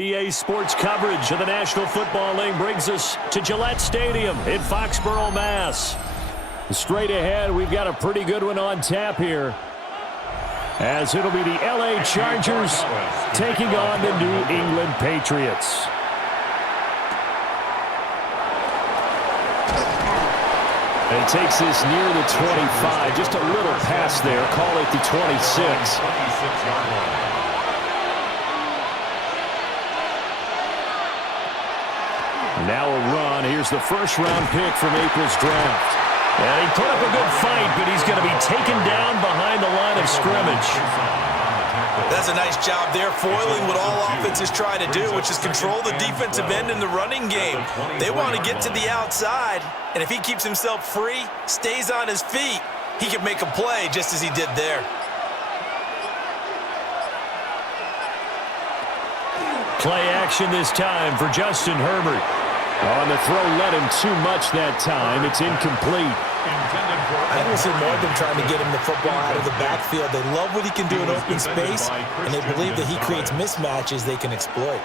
EA Sports coverage of the National Football League brings us to Gillette Stadium in Foxborough, Mass. Straight ahead, we've got a pretty good one on tap here, as it'll be the LA Chargers taking on the New England Patriots. And he takes this near the 25, just a little past there, call it the 26. Now a run. Here's the first-round pick from April's draft. And he put up a good fight, but he's going to be taken down behind the line of scrimmage. That's a nice job there, foiling what all offenses try to do, which is control the defensive end in the running game. They want to get to the outside, and if he keeps himself free, stays on his feet, he can make a play just as he did there. Play action this time for Justin Herbert. On the throw, led him too much that time. It's incomplete. I don't see more of them trying to get him the football out of the backfield. They love what he can do in open space, and they believe that he creates mismatches they can exploit.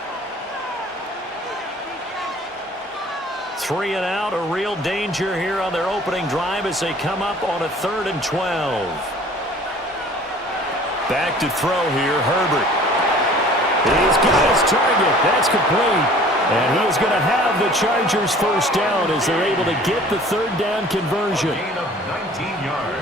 3 and out, a real danger here on their opening drive as they come up on a 3rd and 12. Back to throw here, Herbert. He's got his target. That's complete. And he is going to have the Chargers first down as they're able to get the 3rd down conversion.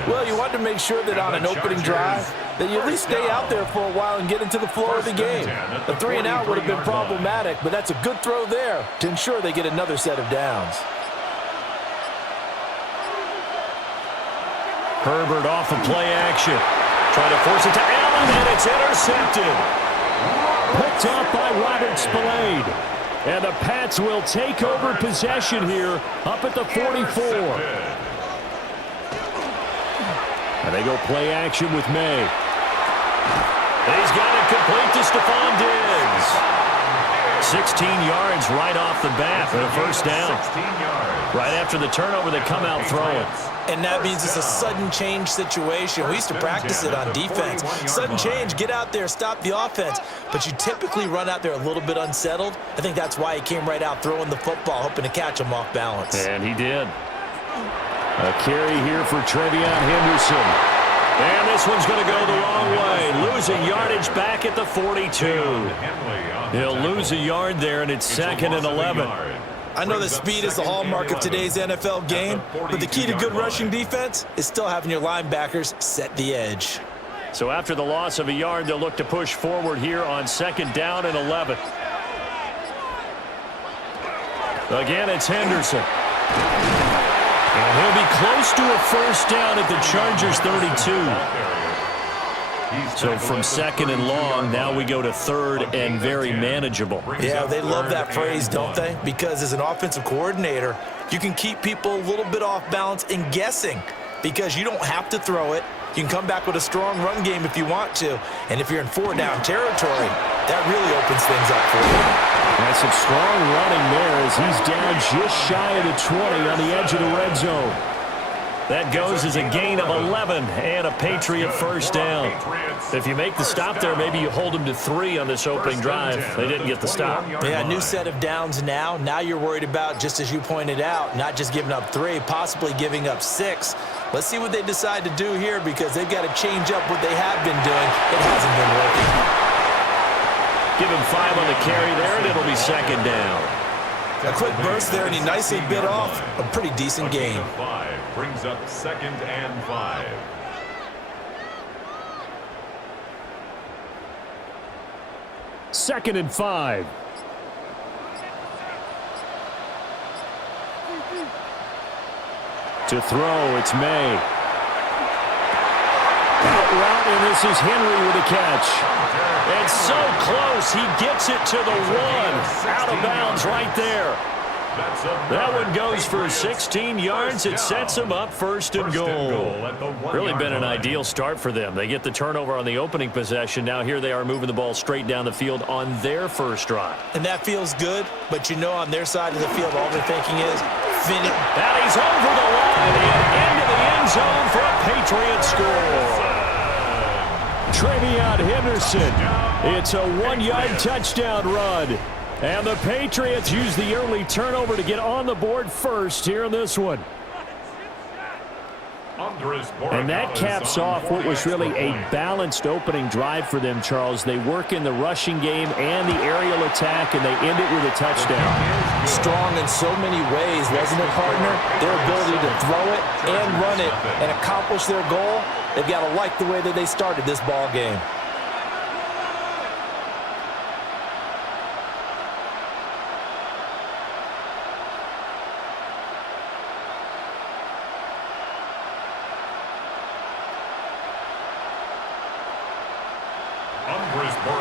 Well, you want to make sure that on an opening drive that you at least stay out there for a while and get into the flow of the game. A 3 and out would have been problematic, but that's a good throw there to ensure they get another set of downs. Herbert off of play action. Trying to force it to Allen, and it's intercepted. Picked off by Robert Spillane. And the Pats will take over possession here up at the 44. And they go play action with Maye. He's got it complete to Stephon Diggs. 16 yards right off the bat for the first down. Right after the turnover, they come out throwing. And that means it's a sudden change situation. We used to practice it on defense. Sudden change, get out there, stop the offense. But you typically run out there a little bit unsettled. I think that's why he came right out throwing the football, hoping to catch him off balance. And he did. A carry here for Trevion Henderson. And this one's going to go the wrong way. Losing yardage back at the 42. He'll lose a yard there, and it's 2nd and 11. I know that speed is the hallmark of today's NFL game, but the key to good rushing defense is still having your linebackers set the edge. So after the loss of a yard, they'll look to push forward here on 2nd down and 11. Again, it's Henderson. And he'll be close to a first down at the Chargers' 32. So from 2nd and long, now we go to 3rd and very manageable. Yeah, they love that phrase, don't they? Because as an offensive coordinator, you can keep people a little bit off balance and guessing because you don't have to throw it. You can come back with a strong run game if you want to. And if you're in 4-down territory, that really opens things up for you. That's some strong running there as he's down just shy of the 20 on the edge of the red zone. That goes as a gain of 11 and a Patriot first down. If you make the stop there, maybe you hold them to 3 on this opening drive. They didn't get the stop. Yeah, new set of downs now. Now you're worried about, just as you pointed out, not just giving up 3, possibly giving up 6. Let's see what they decide to do here because they've got to change up what they have been doing. It hasn't been working. Give him 5 on the carry there, and it'll be 2nd down. A quick burst there, and he nicely bit off a pretty decent gain. Brings up 2nd and 5. Second and 5. To throw, it's Maye. Out route, and this is Henry with a catch. It's so close, he gets it to the 1. Out of bounds right there. That one goes for 16 yards. It sets them up 1st and goal. Really been an ideal start for them. They get the turnover on the opening possession. Now here they are moving the ball straight down the field on their first drive. And that feels good, but you know on their side of the field, all they're thinking is, finish. And he's over the line and into the end zone for a Patriot score. Trevion Henderson It's a 1-yard touchdown run. And the Patriots use the early turnover to get on the board first here in this one. And that caps off what was really a balanced opening drive for them, Charles. They work in the rushing game and the aerial attack, and they end it with a touchdown. Strong in so many ways, wasn't it, partner? Their ability to throw it and run it and accomplish their goal, they've got to like the way that they started this ball game.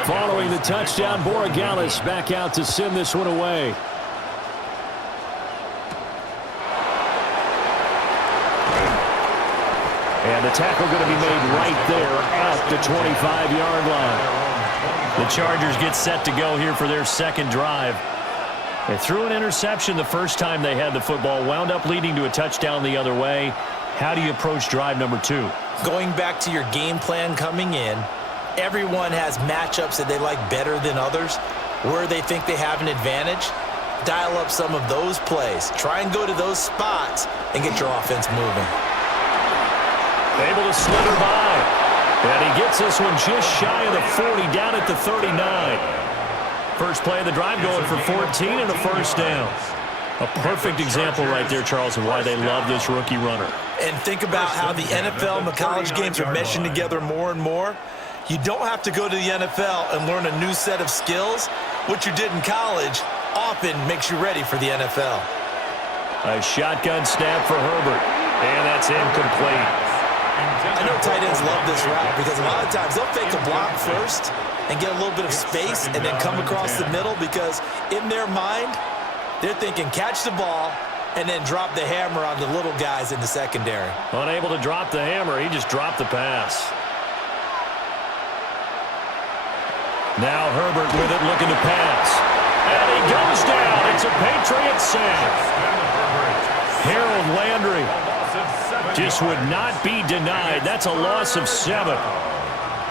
Following the touchdown, Borogalis back out to send this one away. And the tackle going to be made right there at the 25-yard line. The Chargers get set to go here for their second drive. They threw an interception the first time they had the football, wound up leading to a touchdown the other way. How do you approach drive number 2? Going back to your game plan coming in, everyone has matchups that they like better than others, where they think they have an advantage. Dial up some of those plays. Try and go to those spots and get your offense moving. Able to slither by. And he gets this one just shy of the 40, down at the 39. First play of the drive going for 14 and a first down. A perfect example right there, Charles, of why they love this rookie runner. And think about how the NFL and the college games are meshing together more and more. You don't have to go to the NFL and learn a new set of skills. What you did in college often makes you ready for the NFL. A shotgun snap for Herbert, and that's incomplete. I know tight ends love this route because a lot of times they'll fake a block first and get a little bit of space and then come across the middle because in their mind, they're thinking catch the ball and then drop the hammer on the little guys in the secondary. Unable to drop the hammer, he just dropped the pass. Now Herbert with it, looking to pass. And he goes down. It's a Patriots sack. Harold Landry just would not be denied. That's a loss of 7.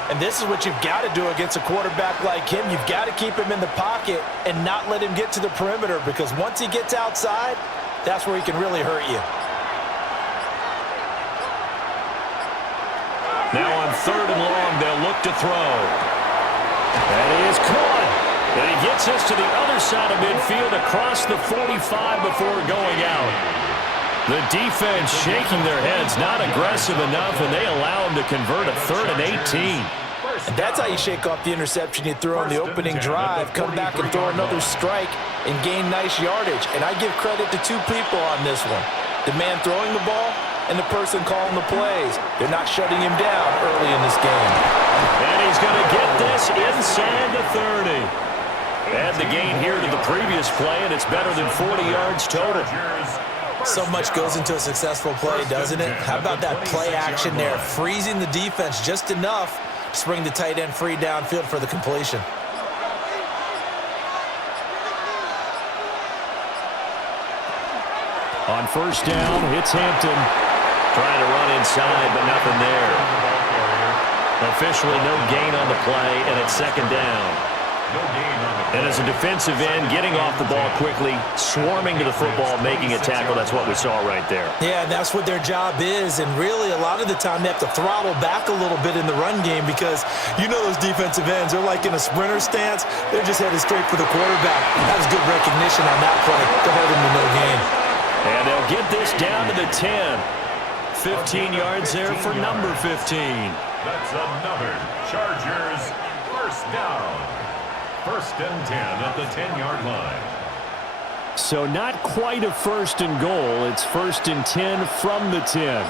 And this is what you've got to do against a quarterback like him. You've got to keep him in the pocket and not let him get to the perimeter because once he gets outside, that's where he can really hurt you. Now on 3rd and long, they'll look to throw. And he is caught. And he gets us to the other side of midfield across the 45 before going out. The defense shaking their heads, not aggressive enough, and they allow him to convert a 3rd and 18. And that's how you shake off the interception you threw on the opening drive, come back and throw another strike and gain nice yardage. And I give credit to 2 people on this one. The man throwing the ball and the person calling the plays. They're not shutting him down early in this game. And he's going to get this inside the 30. Add the gain here to the previous play, and it's better than 40 yards total. So much goes into a successful play, doesn't it? How about that play action there, freezing the defense just enough to bring the tight end free downfield for the completion. On first down, it's Hampton. Trying to run inside, but nothing there. Officially no gain on the play, and it's 2nd down. And as a defensive end, getting off the ball quickly, swarming to the football, making a tackle, that's what we saw right there. Yeah, and that's what their job is. And really, a lot of the time, they have to throttle back a little bit in the run game because you know those defensive ends, they're like in a sprinter stance. They're just headed straight for the quarterback. That was good recognition on that play to hold him to no gain. And they'll get this down to the 10. 15 yards there for number 15. That's another Chargers first down. 1st and 10 at the 10-yard line. So not quite a 1st and goal. It's 1st and 10 from the 10.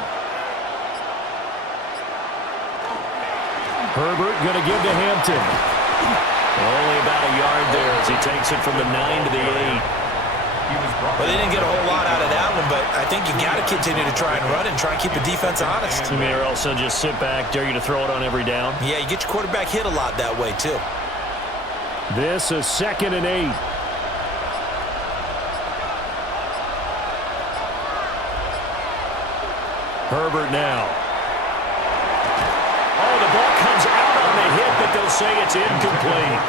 Herbert going to give to Hampton. Only about a yard there as he takes it from the 9 to the 8. Well, they didn't get a whole lot out of that one, but I think you got to continue to try and run and try and keep the defense honest. You mean or also just sit back, dare you to throw it on every down? Yeah, you get your quarterback hit a lot that way, too. This is 2nd and 8. Herbert now. Oh, the ball comes out on the hit, but but they'll say it's incomplete.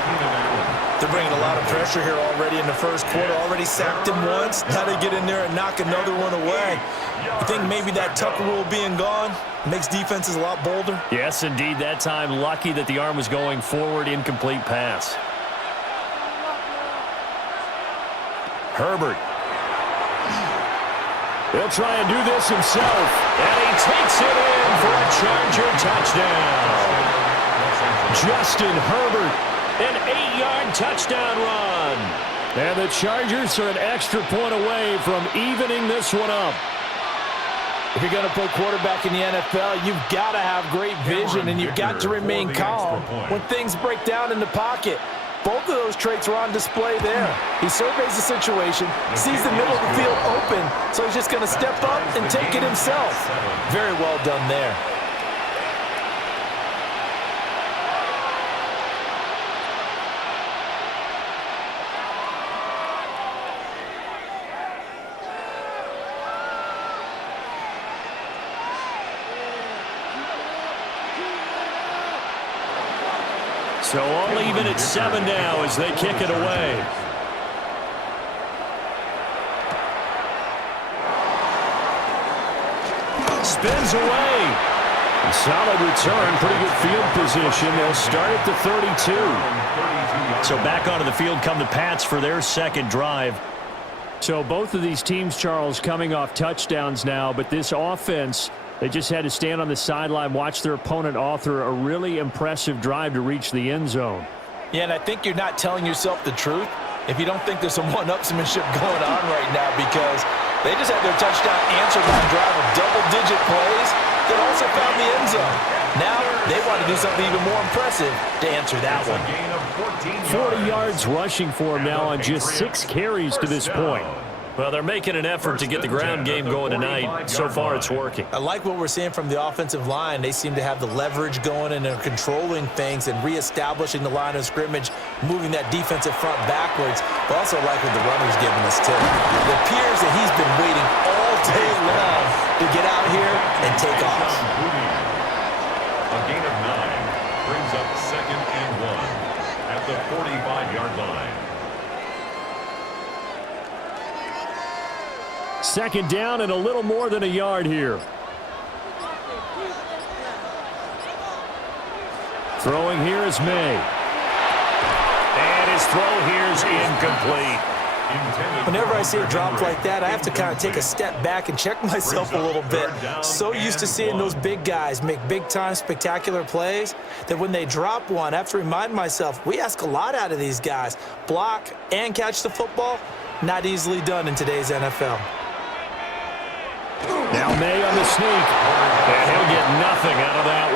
They're bringing a lot of pressure here already in the first quarter. Already sacked him once. Now they get in there and knock another one away. I think maybe that Tucker rule being gone makes defenses a lot bolder. Yes, indeed. That time, lucky that the arm was going forward. Incomplete pass. Herbert. He'll try and do this himself. And he takes it in for a Charger touchdown. Justin Herbert, an 8-yard touchdown run. And the Chargers are an extra point away from evening this one up. If you're going to play quarterback in the NFL, you've got to have great vision, and you've got to remain calm when things break down in the pocket. Both of those traits were on display there. He surveys the situation, sees the middle of the field open, so he's just going to step up and take it himself. Very well done there. So all even at 7 now as they kick it away. Spins away. A solid return, pretty good field position. They'll start at the 32. So back onto the field come the Pats for their second drive. So both of these teams, Charles, coming off touchdowns now, but this offense, they just had to stand on the sideline, watch their opponent author a really impressive drive to reach the end zone. Yeah, and I think you're not telling yourself the truth if you don't think there's some one-upsmanship going on right now, because they just had their touchdown answered by a drive of double-digit plays that also found the end zone. Now they want to do something even more impressive to answer that one. 40 yards rushing for him now on just 6 carries to this point. Well, they're making an effort to get the ground game going tonight. So far, it's working. I like what we're seeing from the offensive line. They seem to have the leverage going, and they're controlling things and reestablishing the line of scrimmage, moving that defensive front backwards. But also like what the runner's giving us, too. It appears that he's been waiting all day long to get out here and take off. A gain of 9 brings up 2nd and 1 at the 45-yard line. Second down and a little more than a yard here. Throwing here is Maye. And his throw here is incomplete. Whenever I see a drop like that, I have to kind of take a step back and check myself a little bit. So used to seeing those big guys make big-time spectacular plays that when they drop one, I have to remind myself, we ask a lot out of these guys. Block and catch the football, not easily done in today's NFL. Now Maye on the sneak, and he'll get nothing out of that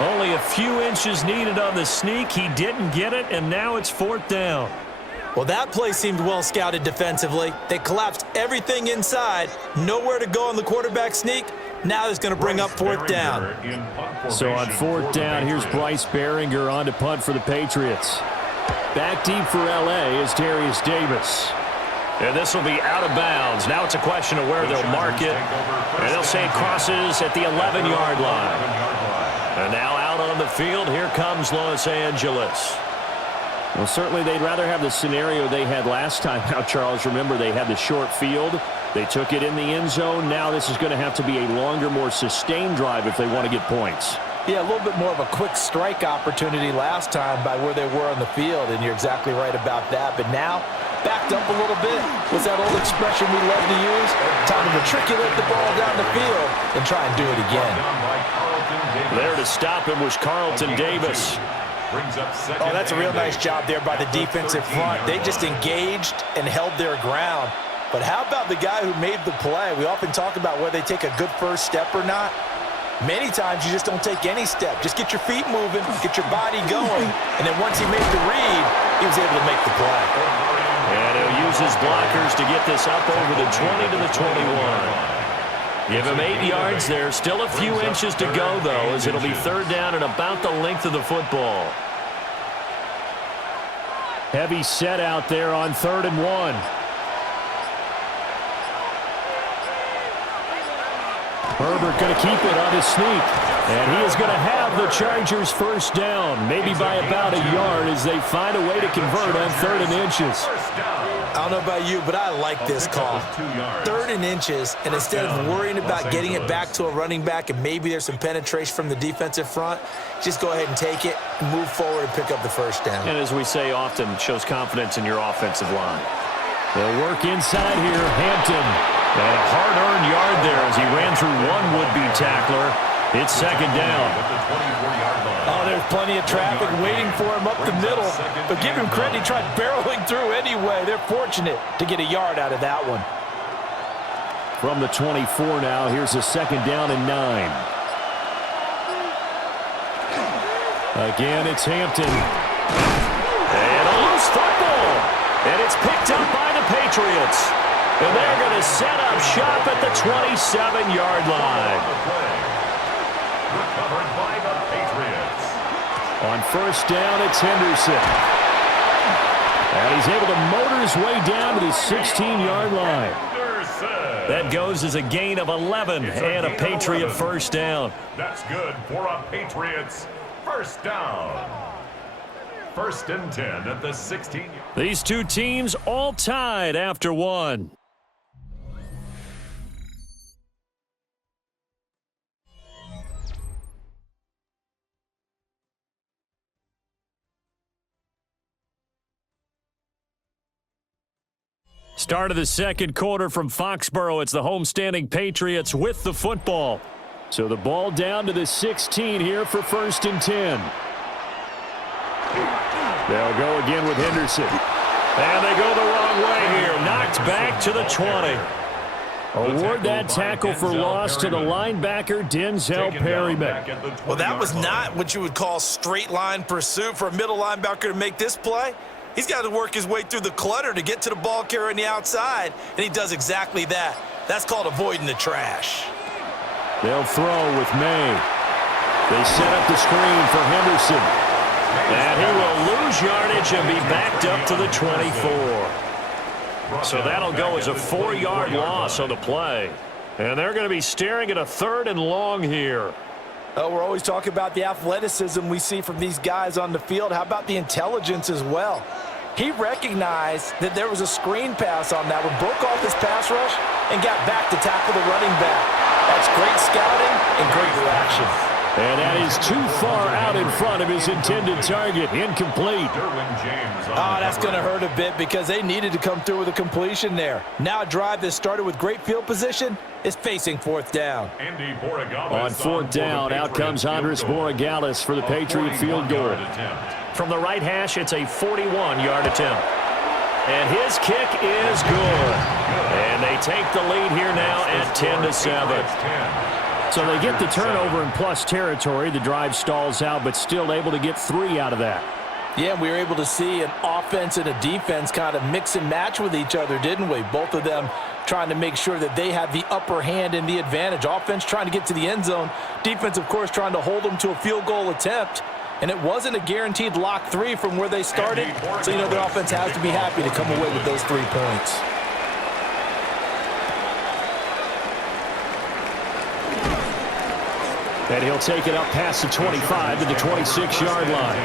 one. Only a few inches needed on the sneak. He didn't get it, and now it's 4th down. Well, that play seemed well scouted defensively. They collapsed everything inside. Nowhere to go on the quarterback sneak. Now it's going to bring up 4th down. So on 4th down, here's Bryce Behringer on to punt for the Patriots. Back deep for L.A. is Darius Davis. And this will be out of bounds. Now it's a question of where they'll mark it. And they'll say it crosses at the 11-yard line. And now out on the field, here comes Los Angeles. Well, certainly they'd rather have the scenario they had last time out, Charles. Remember, they had the short field. They took it in the end zone. Now this is going to have to be a longer, more sustained drive if they want to get points. Yeah, a little bit more of a quick strike opportunity last time by where they were on the field, and you're exactly right about that. But now, backed up a little bit. What's that old expression we love to use? Time to matriculate the ball down the field and try and do it again. There to stop him was Carlton Davis. Oh, that's a real nice job there by the defensive front. They just engaged and held their ground. But how about the guy who made the play? We often talk about whether they take a good first step or not. Many times you just don't take any step. Just get your feet moving, get your body going, and then once he made the read, he was able to make the play. And he'll use his blockers to get this up over the 20 to the 21. Give him 8 yards there. Still a few inches to go, though, as it'll be 3rd down and about the length of the football. Heavy set out there on 3rd and 1. Herbert going to keep it on his sneak. And he is going to have the Chargers first down, maybe by about a yard as they find a way to convert on 3rd and inches. I don't know about you, but I like this call. 3rd and inches, and instead of worrying about getting it back to a running back and maybe there's some penetration from the defensive front, just go ahead and take it, move forward, and pick up the first down. And as we say often, shows confidence in your offensive line. They'll work inside here. Hampton. And a hard-earned yard there as he ran through one would-be tackler. It's 2nd down. Oh, there's plenty of traffic waiting for him up the middle. But give him credit, he tried barreling through anyway. They're fortunate to get a yard out of that one. From the 24 now, here's a 2nd down and 9. Again, it's Hampton. And a loose football. And it's picked up by the Patriots. And they're going to set up shop at the 27-yard line. Recovered by the Patriots. On 1st down, it's Henderson. And he's able to motor his way down to the 16-yard line. That goes as a gain of 11 and a Patriot first down. That's good for a Patriots first down. 1st and 10 at the 16. These two teams all tied after one. Start of the 2nd quarter from Foxborough. It's the homestanding Patriots with the football. So the ball down to the 16 here for 1st and 10. They'll go again with Henderson. And they go the wrong way here. Knocked back to the 20. Award that tackle for loss to the linebacker, Denzel Perryman. Well, that was not what you would call straight line pursuit for a middle linebacker to make this play. He's got to work his way through the clutter to get to the ball carrier on the outside, and he does exactly that. That's called avoiding the trash. They'll throw with Maye. They set up the screen for Henderson. And he will lose yardage and be backed up to the 24. So that'll go as a 4-yard loss on the play. And they're going to be staring at a 3rd and long here. We're always talking about the athleticism we see from these guys on the field. How about the intelligence as well? He recognized that there was a screen pass on that one, broke off his pass rush, and got back to tackle the running back. That's great scouting and great reaction. And that is too far out in front of his intended target. Incomplete. That's going to hurt a bit because they needed to come through with a completion there. Now a drive that started with great field position is facing 4th down. On 4th down, out comes Andres Borregales for the Patriot field goal. From the right hash, it's a 41-yard attempt. And his kick is good. And they take the lead here now at 10-7. So they get the turnover in plus territory. The drive stalls out, but still able to get 3 out of that. Yeah, we were able to see an offense and a defense kind of mix and match with each other, didn't we? Both of them trying to make sure that they had the upper hand and the advantage. Offense trying to get to the end zone. Defense, of course, trying to hold them to a field goal attempt. And it wasn't a guaranteed lock 3 from where they started. So, you know, the offense has to be happy to come away with those 3 points. And he'll take it up past the 25 to the 26-yard line.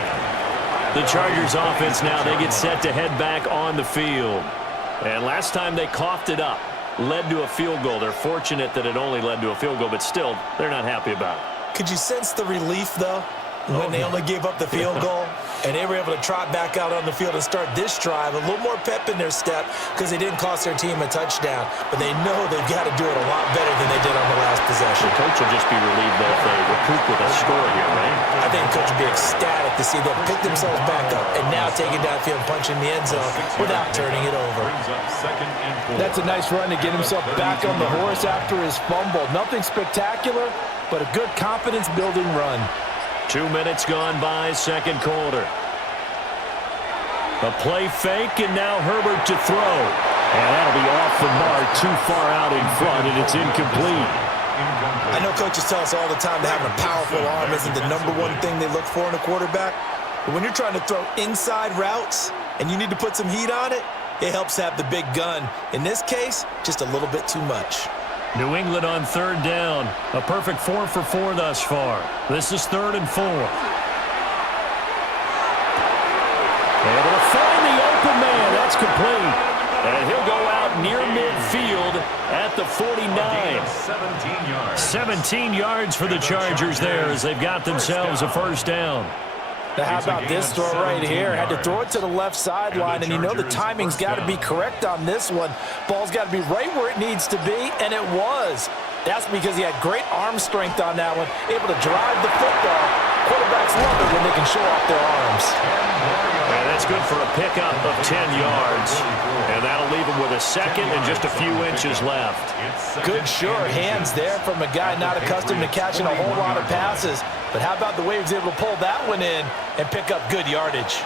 The Chargers offense now, they get set to head back on the field. And last time they coughed it up, led to a field goal. They're fortunate that it only led to a field goal, but still, they're not happy about it. Could you sense the relief, though, when they only gave up the field goal? And they were able to trot back out on the field and start this drive. A little more pep in their step because they didn't cost their team a touchdown. But they know they've got to do it a lot better than they did on the last possession. The coach will just be relieved though if they recoup with a score here, right? I think the coach will be ecstatic to see them pick themselves back up and now take it downfield and punch in the end zone without turning it over. That's a nice run to get himself back on the horse after his fumble. Nothing spectacular, but a good confidence-building run. 2 minutes gone by, 2nd quarter. A play fake, and now Herbert to throw. And that'll be off the mark, too far out in front, and it's incomplete. I know coaches tell us all the time that having a powerful arm isn't the #1 thing they look for in a quarterback. But when you're trying to throw inside routes and you need to put some heat on it, it helps have the big gun. In this case, just a little bit too much. New England on third down. A perfect 4 for 4 thus far. This is 3rd and 4. Able to find the open man. That's complete. And he'll go out near midfield at the 49. 17 yards for the Chargers there as they've got themselves a first down. Now how about this throw right here? Had to throw it to the left sideline, and you know the timing's got to be correct on this one. Ball's got to be right where it needs to be, and it was. That's because he had great arm strength on that one, able to drive the football. Quarterbacks love it when they can show off their arms. And that's good for a pickup of 10 yards. And that'll leave him with a second and just a few inches left. Good sure hands there from a guy not accustomed to catching a whole lot of passes. But how about the way he was able to pull that one in and pick up good yardage?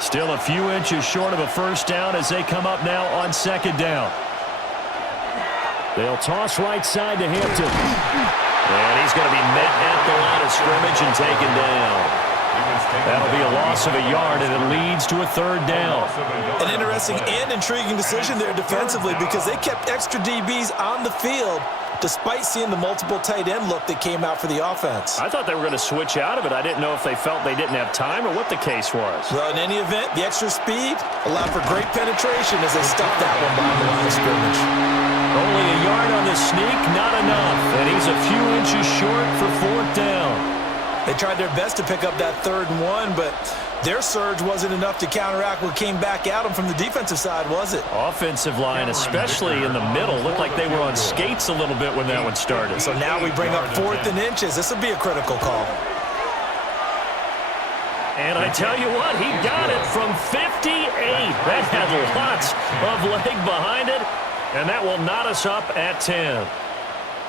Still a few inches short of a first down as they come up now on second down. They'll toss right side to Hampton. And he's going to be met at the line of scrimmage and taken down. That'll be a loss of a yard, and it leads to a 3rd down. An interesting and intriguing decision there defensively because they kept extra DBs on the field despite seeing the multiple tight end look that came out for the offense. I thought they were going to switch out of it. I didn't know if they felt they didn't have time or what the case was. Well, in any event, the extra speed allowed for great penetration as they stuffed that one behind the line of scrimmage. Only a yard on the sneak, not enough. And he's a few inches short for 4th down. They tried their best to pick up that 3rd and 1, but their surge wasn't enough to counteract what came back at them from the defensive side, was it? Offensive line, especially in the middle, looked like they were on skates a little bit when that one started. So now we bring up 4th and inches. This will be a critical call. And I tell you what, he got it from 58. That had lots of leg behind it, and that will knot us up at 10.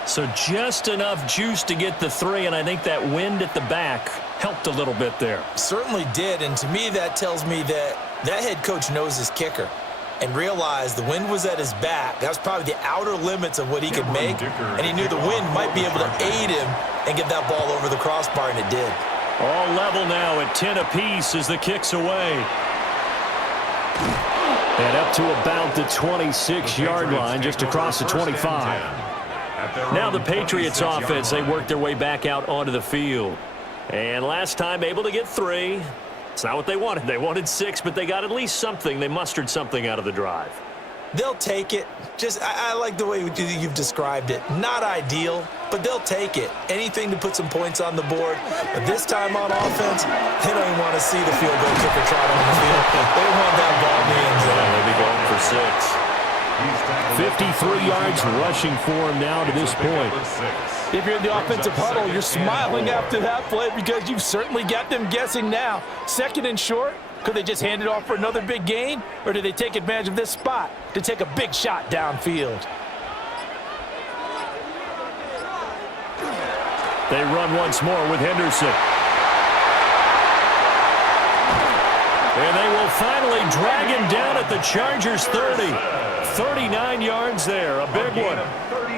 So just enough juice to get the 3, and I think that wind at the back helped a little bit there. Certainly did, and to me that tells me that head coach knows his kicker and realized the wind was at his back. That was probably the outer limits of what he could make, and he knew the wind might be able to aid him and get that ball over the crossbar, and it did. All level now at 10 apiece as the kick's away. And up to about the 26-yard line, just across the 25. Now the Patriots offense, they work their way back out onto the field. And last time able to get 3. It's not what they wanted. They wanted 6, but they got at least something. They mustered something out of the drive. They'll take it. I like the way you've described it. Not ideal, but they'll take it. Anything to put some points on the board. But this time on offense, they don't even want to see the field goal kicker trot on the field. They want that ball in the end zone. They'll be going for 6. 53 yards rushing for him now to this point. If you're in the offensive huddle, you're smiling after that play because you've certainly got them guessing now. 2nd and short, could they just hand it off for another big gain? Or do they take advantage of this spot to take a big shot downfield? They run once more with Henderson. And they will finally drag him down at the Chargers 30. 39 yards there, a big one.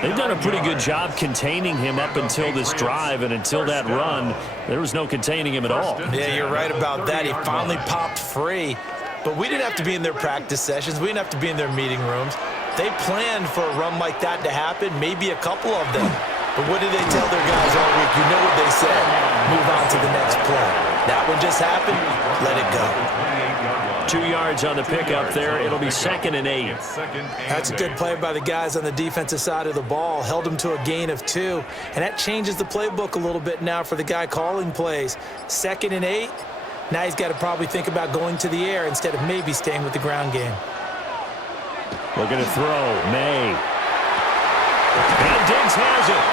They've done a pretty good job containing him up until this drive, and until that run, there was no containing him at all. Yeah, you're right about that. He finally popped free, but we didn't have to be in their practice sessions. We didn't have to be in their meeting rooms. They planned for a run like that to happen, maybe a couple of them. But what did they tell their guys all week? You know what they said. Move on to the next play. That one just happened. Let it go. 2 yards on the pickup there. It'll be 2nd and 8. That's a good play by the guys on the defensive side of the ball. Held them to a gain of 2. And that changes the playbook a little bit now for the guy calling plays. 2nd and 8. Now he's got to probably think about going to the air instead of maybe staying with the ground game. Looking to throw. Maye. And Diggs has it.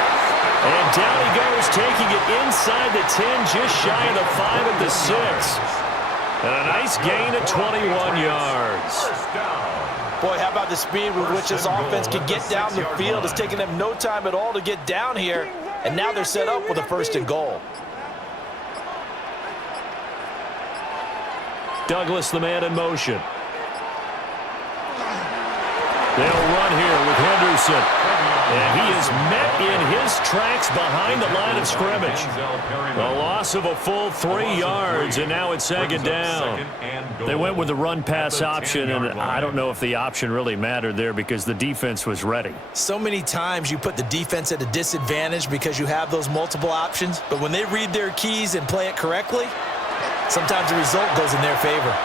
And down he goes, taking it inside the 10, just shy of the 5 at the 6. And a nice gain of 21 yards. Boy, how about the speed with which this offense can get down the field? It's taking them no time at all to get down here. And now they're set up with a 1st and goal. Douglas, the man in motion. They'll run here with Henderson. And he is met in his tracks behind the line of scrimmage. A loss of a full 3 yards, and now it's second down. They went with the run-pass option, and I don't know if the option really mattered there because the defense was ready. So many times you put the defense at a disadvantage because you have those multiple options, but when they read their keys and play it correctly, sometimes the result goes in their favor.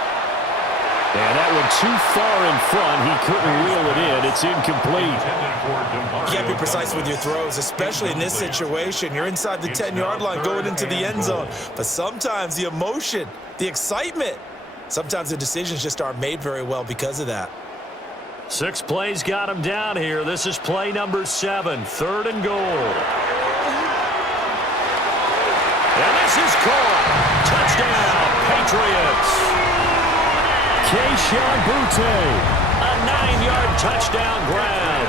And that went too far in front. He couldn't reel it in. It's incomplete. You can't be precise with your throws, especially in this situation. You're inside the 10-yard line going into the end zone. But sometimes the emotion, the excitement, sometimes the decisions just aren't made very well because of that. 6 plays got him down here. This is play number 7, 3rd and goal. And this is caught. Touchdown, Patriots. Kayshon Boutte, a 9-yard touchdown grab.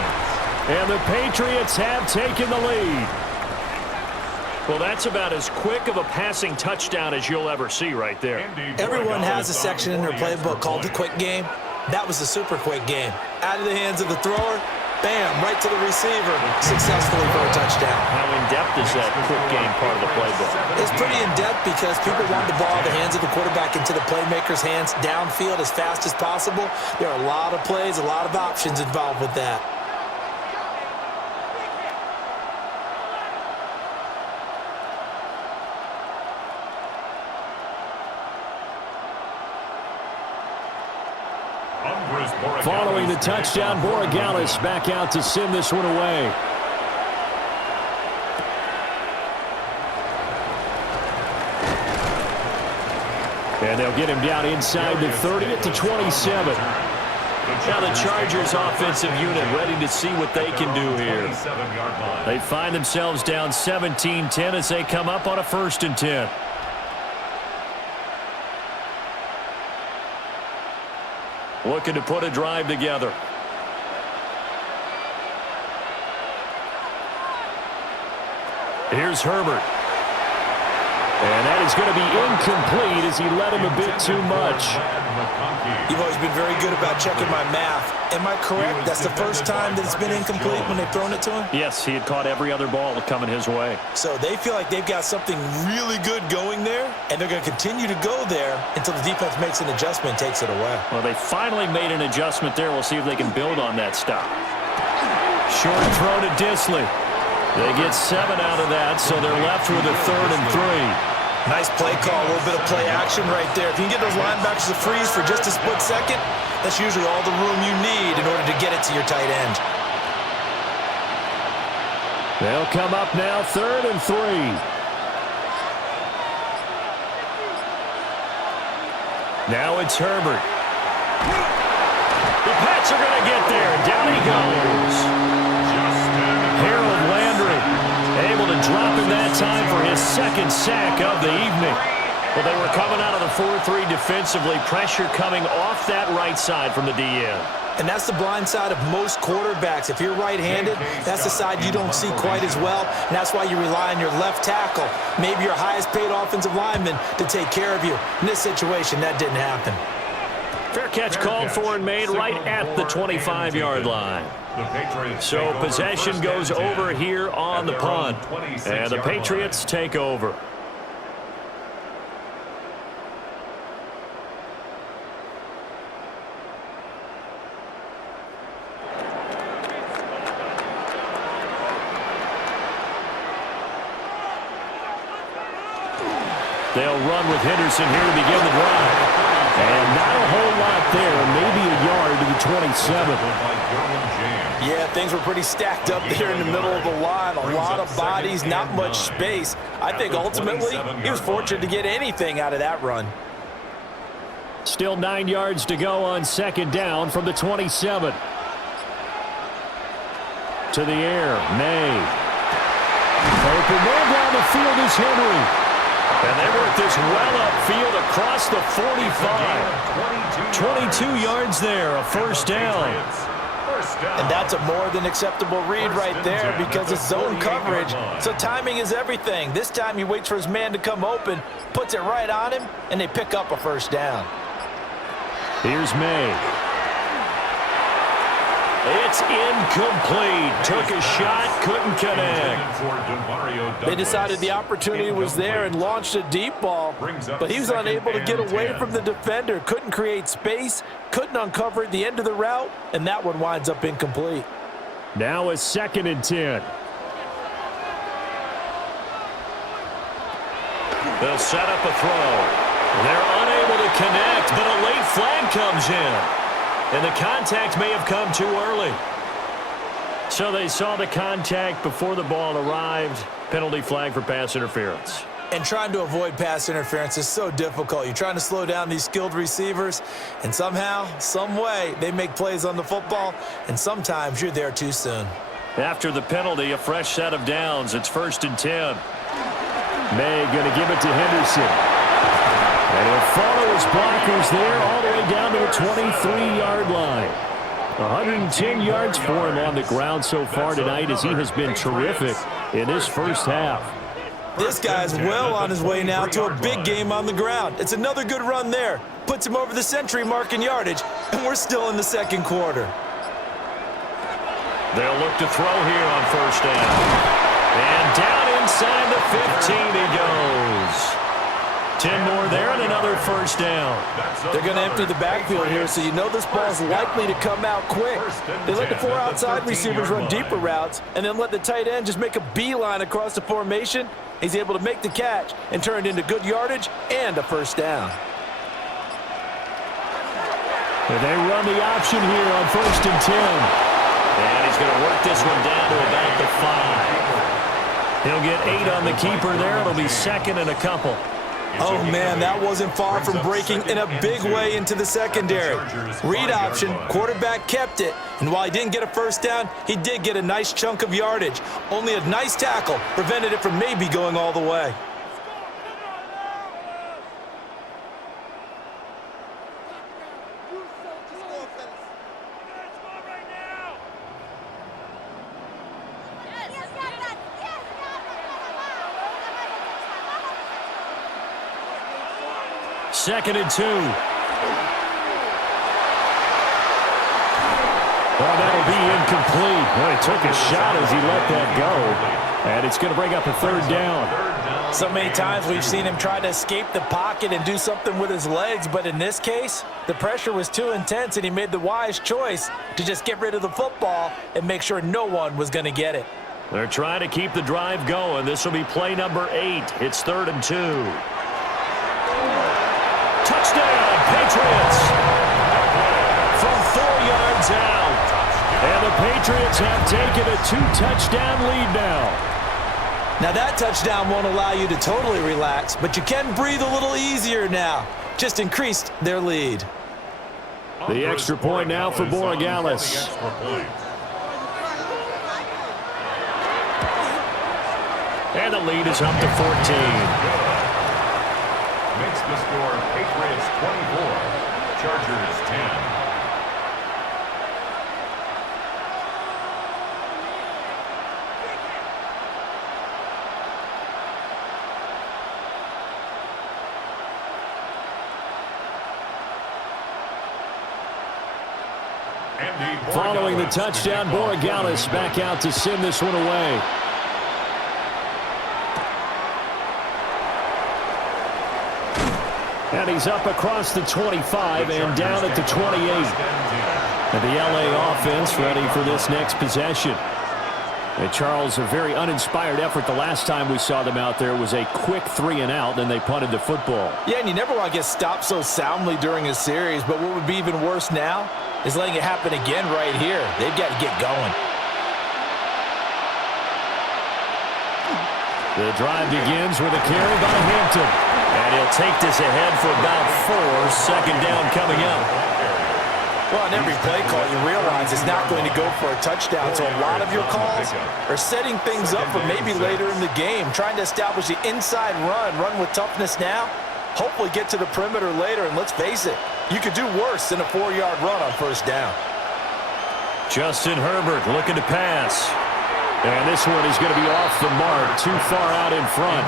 And the Patriots have taken the lead. Well, that's about as quick of a passing touchdown as you'll ever see right there. Everyone has a section in their playbook called the quick game. That was the super quick game. Out of the hands of the thrower, bam, right to the receiver, successfully for a touchdown. How in-depth is that quick game part of the playbook? It's pretty in-depth because people want the ball in the hands of the quarterback into the playmaker's hands downfield as fast as possible. There are a lot of plays, a lot of options involved with that. Following the touchdown, Borregales back out to send this one away. And they'll get him down inside the 30 at the 27. Now the Chargers offensive unit ready to see what they can do here. They find themselves down 17-10 as they come up on a 1st and 10. Looking to put a drive together. Here's Herbert. And that is going to be incomplete as he led him a bit too much. You've always been very good about checking my math. Am I correct? That's the first time that it's been incomplete when they've thrown it to him? Yes, he had caught every other ball coming his way. So they feel like they've got something really good going there, and they're going to continue to go there until the defense makes an adjustment and takes it away. Well, they finally made an adjustment there. We'll see if they can build on that stop. Short throw to Disley. They get 7 out of that, so they're left with a 3rd and 3. Nice play call, a little bit of play action right there. If you can get those linebackers to freeze for just a split second, that's usually all the room you need in order to get it to your tight end. They'll come up now 3rd and 3. Now it's Herbert. The Pats are going to get there. Down he goes. Harold Landry able to drop him that time for his 2nd sack of the evening. Well, they were coming out of the 4-3 defensively. Pressure coming off that right side from the DN. And that's the blind side of most quarterbacks. If you're right-handed, that's the side you don't see quite as well. And that's why you rely on your left tackle, maybe your highest-paid offensive lineman, to take care of you. In this situation, that didn't happen. Fair catch called for and made right at the 25-yard line. So possession goes over here on the punt. And the Patriots take over. They'll run with Henderson here to begin the drive. And not a whole lot there, maybe a yard to the 27. Yeah, things were pretty stacked up there in the middle of the line. A lot of bodies, not much space. I think ultimately he was fortunate to get anything out of that run. Still 9 yards to go on 2nd down from the 27. To the air, Maye. Open man down the field is Henry. And they work this well upfield across the 45. 22 yards there, a 1st down. And that's a more than acceptable read right there because it's zone coverage. So timing is everything. This time he waits for his man to come open, puts it right on him, and they pick up a 1st down. Here's Maye. It's incomplete. Took a shot, couldn't connect. They decided the opportunity was there and launched a deep ball, but he was unable to get away from the defender. Couldn't create space, couldn't uncover at the end of the route, and that one winds up incomplete. Now a 2nd and 10. They'll set up a throw. They're unable to connect, but a late flag comes in. And the contact may have come too early. So they saw the contact before the ball arrived. Penalty flag for pass interference. And trying to avoid pass interference is so difficult. You're trying to slow down these skilled receivers, and somehow, some way, they make plays on the football, and sometimes you're there too soon. After the penalty, a fresh set of downs. It's 1st and 10. Maye going to give it to Henderson. And he'll follow his blockers there all the way down to the 23-yard line. 110 yards for him on the ground so far tonight as he has been terrific in this first half. This guy's well on his way now to a big game on the ground. It's another good run there. Puts him over the century mark in yardage, and we're still in the 2nd quarter. They'll look to throw here on 1st down. And down inside the 15 he goes. 10 more there and another 1st down. They're going to empty the backfield here, so you know this ball is likely to come out quick. They let the 4 outside receivers run deeper routes and then let the tight end just make a beeline across the formation. He's able to make the catch and turn it into good yardage and a 1st down. And they run the option here on 1st and 10. And he's going to work this one down to about the 5. He'll get 8 on the keeper there. It'll be 2nd and a couple. Oh, man, that wasn't far from breaking in a big way into the secondary. Read option, quarterback kept it, and while he didn't get a 1st down, he did get a nice chunk of yardage. Only a nice tackle prevented it from maybe going all the way. Second and 2. Well, that'll be incomplete. Well, he took a shot as he let that go. And it's going to bring up a 3rd down. So many times we've seen him try to escape the pocket and do something with his legs, but in this case, the pressure was too intense and he made the wise choice to just get rid of the football and make sure no one was going to get it. They're trying to keep the drive going. This will be play number 8. It's 3rd and 2. Touchdown, Patriots! From 4 yards out. And the Patriots have taken a 2-touchdown lead now. Now that touchdown won't allow you to totally relax, but you can breathe a little easier now. Just increased their lead. The extra point now for Borregales. And the lead is up to 14. Makes the score Patriots 24, Chargers 10. Following the touchdown, Borregales back out to send this one away. And he's up across the 25 and down at the 28. And the LA offense ready for this next possession. And Charles, a very uninspired effort the last time we saw them out there was a quick 3-and-out, then they punted the football. Yeah, and you never want to get stopped so soundly during a series, but what would be even worse now is letting it happen again right here. They've got to get going. The drive begins with a carry by Hampton. And he'll take this ahead for about 4. 2nd down coming up. Well, on every play call, you realize it's not going to go for a touchdown, so a lot of your calls are setting things up for maybe later in the game, trying to establish the inside run with toughness now, hopefully get to the perimeter later, and let's face it, you could do worse than a 4-yard run on 1st down. Justin Herbert looking to pass. And this one is going to be off the mark, too far out in front.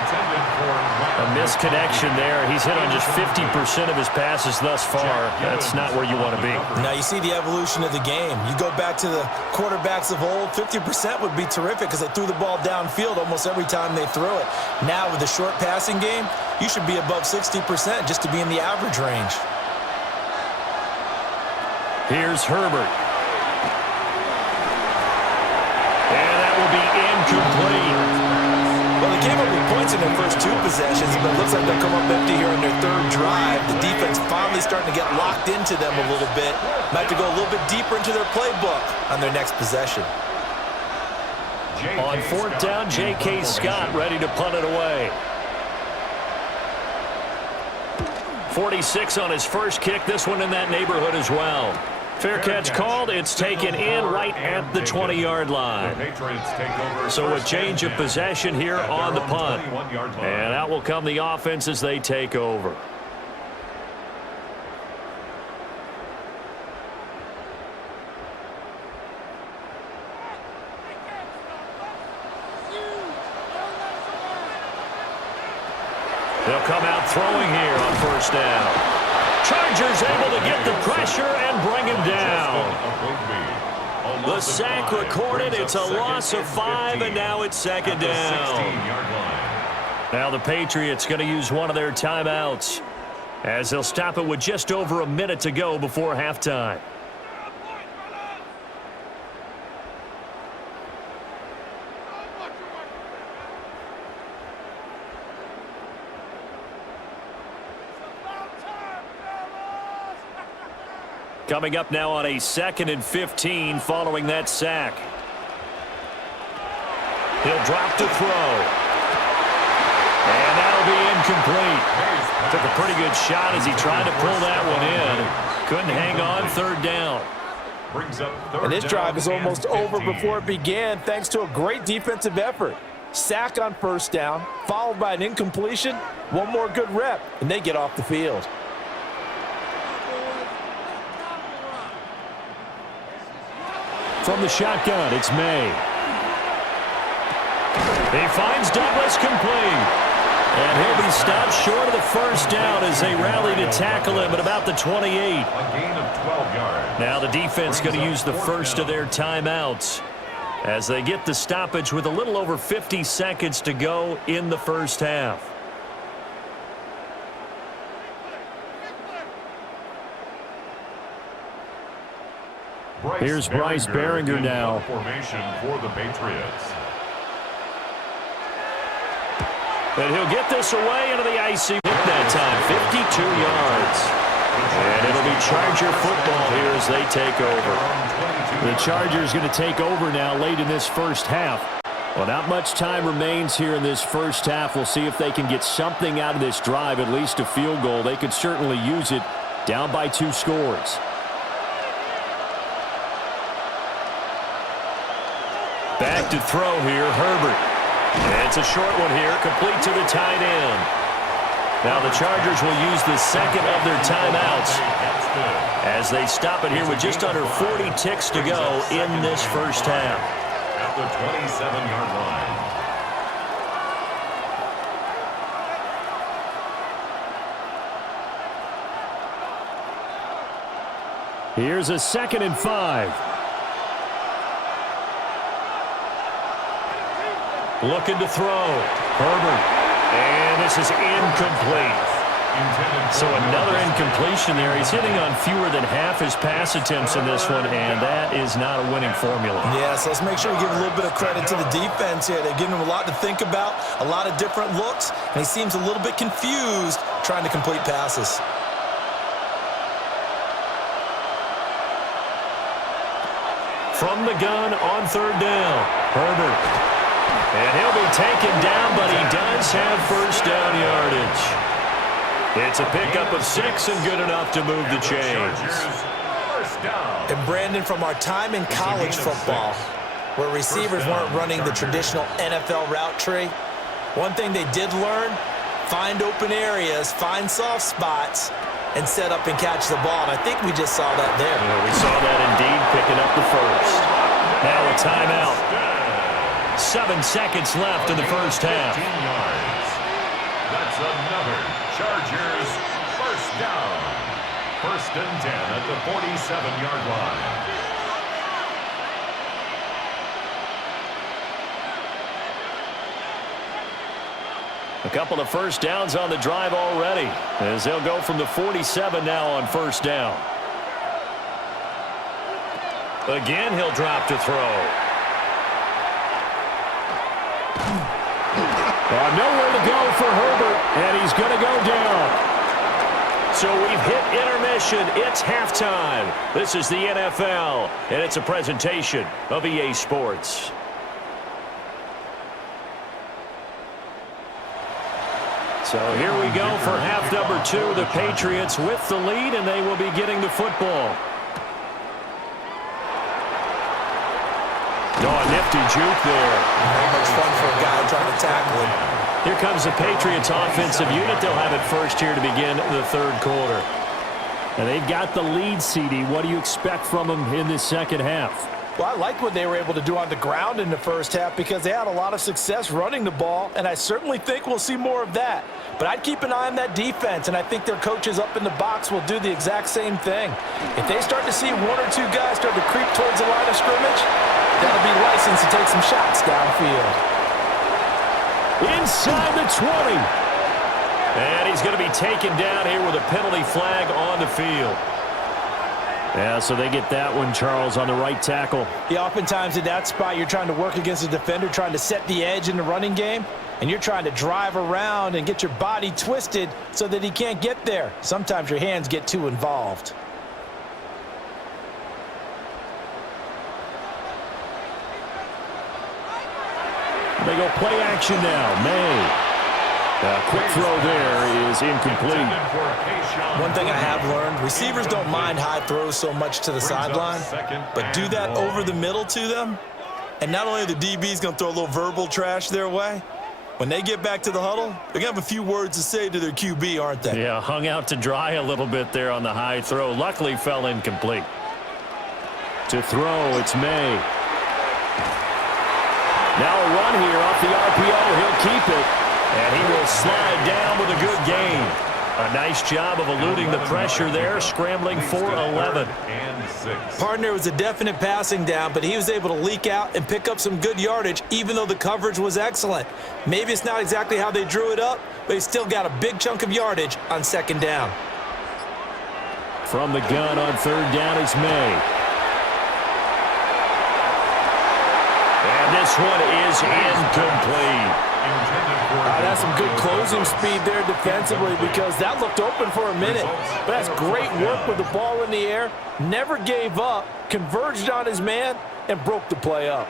A misconnection there. He's hit on just 50% of his passes thus far. That's not where you want to be. Now you see the evolution of the game. You go back to the quarterbacks of old, 50% would be terrific because they threw the ball downfield almost every time they threw it. Now with the short passing game, you should be above 60% just to be in the average range. Here's Herbert. And that will be incomplete. Well, they came up with points in their first two possessions, but it looks like they'll come up empty here on their third drive. The defense finally starting to get locked into them a little bit. Might have to go a little bit deeper into their playbook on their next possession. On fourth down, J.K. Scott ready to punt it away. 46 on his first kick. This one in that neighborhood as well. Fair catch called. It's taken in right at the 20-yard line. So a change of possession here on the punt. And out will come the offense as they take over. They'll come out throwing here on first down. Chargers able to get the pressure and bring him down. The sack recorded. It's a loss of 5, and now it's second down. Now the Patriots going to use one of their timeouts as they'll stop it with just over a minute to go before halftime. Coming up now on a 2nd and 15 following that sack. He'll drop to throw. And that'll be incomplete. Took a pretty good shot as he tried to pull that one in. Couldn't hang on, third down. And this drive is almost over before it began thanks to a great defensive effort. Sack on first down, followed by an incompletion. One more good rep, and they get off the field. From the shotgun, it's Maye. He finds Douglas complete. And he'll be stopped short of the first down as they rally to tackle him at about the 28. A gain of 12 yards. Now the defense going to use the first of their timeouts as they get the stoppage with a little over 50 seconds to go in the first half. Here's Bryce Behringer now. Formation for the Patriots. And he'll get this away into the icy hit that time, 52 yards. And it'll be Charger football here as they take over. The Chargers going to take over now late in this first half. Well, not much time remains here in this first half. We'll see if they can get something out of this drive, at least a field goal. They could certainly use it down by 2 scores. Back to throw here, Herbert. And it's a short one here, complete to the tight end. Now the Chargers will use the second of their timeouts as they stop it here with just under 40 ticks to go in this first half. At the 27-yard line. Here's a 2nd and 5. Looking to throw. Herbert. And this is incomplete. So another incompletion there. He's hitting on fewer than half his pass attempts in this one, and that is not a winning formula. Yeah, so let's make sure we give a little bit of credit to the defense here. They're giving him a lot to think about, a lot of different looks, and he seems a little bit confused trying to complete passes. From the gun on third down, Herbert. And he'll be taken down, but he does have first down yardage. It's a pickup of 6 and good enough to move the chains. And Brandon, from our time in college football, where receivers weren't running the traditional NFL route tree, one thing they did learn, find open areas, find soft spots, and set up and catch the ball. And I think we just saw that there. Yeah, we saw that indeed, picking up the first. Now a timeout. 7 seconds left in the first half. 15 yards. That's another Chargers first down. 1st and 10 at the 47-yard line. A couple of first downs on the drive already, as they'll go from the 47 now on first down. Again, he'll drop to throw. Nowhere to go for Herbert, and he's going to go down. So we've hit intermission. It's halftime. This is the NFL, and it's a presentation of EA Sports. So here we go for half number 2. The Patriots with the lead, and they will be getting the football. Oh, nifty juke there. Not much fun for a guy trying to tackle him. Here comes the Patriots offensive unit. They'll have it first here to begin the third quarter. And they've got the lead, CD. What do you expect from them in this second half? Well, I like what they were able to do on the ground in the first half because they had a lot of success running the ball, and I certainly think we'll see more of that. But I'd keep an eye on that defense, and I think their coaches up in the box will do the exact same thing. If they start to see 1 or 2 guys start to creep towards the line of scrimmage, that'll be licensed to take some shots downfield. Inside the 20. And he's going to be taken down here with a penalty flag on the field. Yeah, so they get that one, Charles, on the right tackle. Yeah, oftentimes in that spot, you're trying to work against a defender, trying to set the edge in the running game, and you're trying to drive around and get your body twisted so that he can't get there. Sometimes your hands get too involved. They go play action now. Maye. Quick throw there is incomplete. One thing I have learned, receivers don't mind high throws so much to the sideline, but do that over the middle to them, and not only are the DBs going to throw a little verbal trash their way, when they get back to the huddle, they're going to have a few words to say to their QB, aren't they? Yeah, hung out to dry a little bit there on the high throw. Luckily fell incomplete. To throw, it's Maye. Now a run here off the RPO. He'll keep it. And he will slide down with a good gain. A nice job of eluding the pressure there, scrambling for 11. Partner was a definite passing down, but he was able to leak out and pick up some good yardage, even though the coverage was excellent. Maybe it's not exactly how they drew it up, but he still got a big chunk of yardage on second down. From the gun on third down is Maye. And this one is incomplete. That's some good closing speed there defensively because that looked open for a minute. But that's great work with the ball in the air. Never gave up, converged on his man, and broke the play up.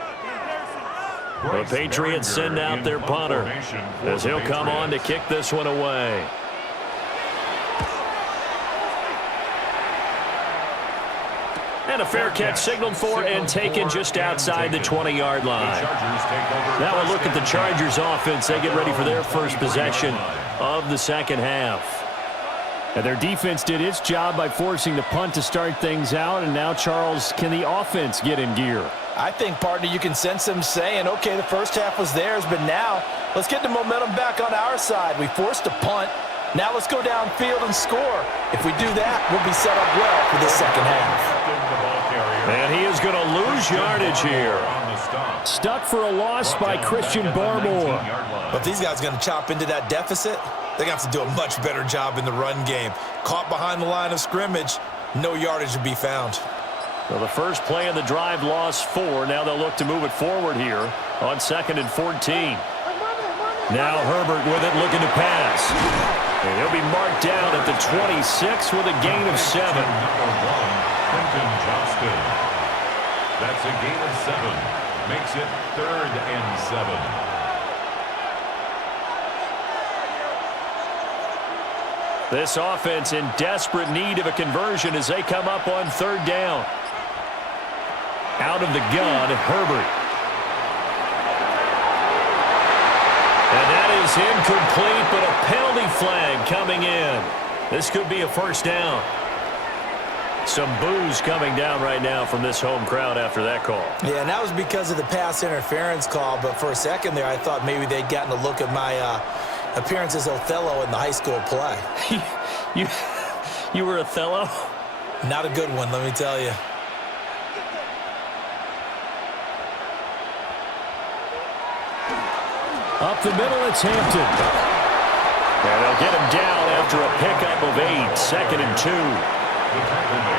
The Patriots send out their punter as he'll come on to kick this one away. And a fair catch signaled for and taken just outside the 20-yard line. Now a look at the Chargers offense. They get ready for their first possession of the second half. And their defense did its job by forcing the punt to start things out. And now, Charles, can the offense get in gear? I think, partner, you can sense them saying, okay, the first half was theirs, but now let's get the momentum back on our side. We forced a punt. Now let's go downfield and score. If we do that, we'll be set up well for the second half. And he is going to lose yardage here. Stuck for a loss by Christian Barmore. But if these guys are going to chop into that deficit, they're going to have to do a much better job in the run game. Caught behind the line of scrimmage, no yardage to be found. Well, the first play of the drive lost 4. Now they'll look to move it forward here on 2nd and 14. Now Herbert with it, looking to pass. And he'll be marked down at the 26 with a gain of 7. That's a gain of 7. Makes it 3rd and 7. This offense in desperate need of a conversion as they come up on 3rd down. Out of the gun, Herbert. And that is incomplete, but a penalty flag coming in. This could be a first down. Some boos coming down right now from this home crowd after that call. Yeah, and that was because of the pass interference call, but for a second there I thought maybe they'd gotten a look at my appearance as Othello in the high school play. You were Othello? Not a good one, let me tell you. Up the middle, it's Hampton. And they'll get him down after a pickup of 8, 2nd and 2.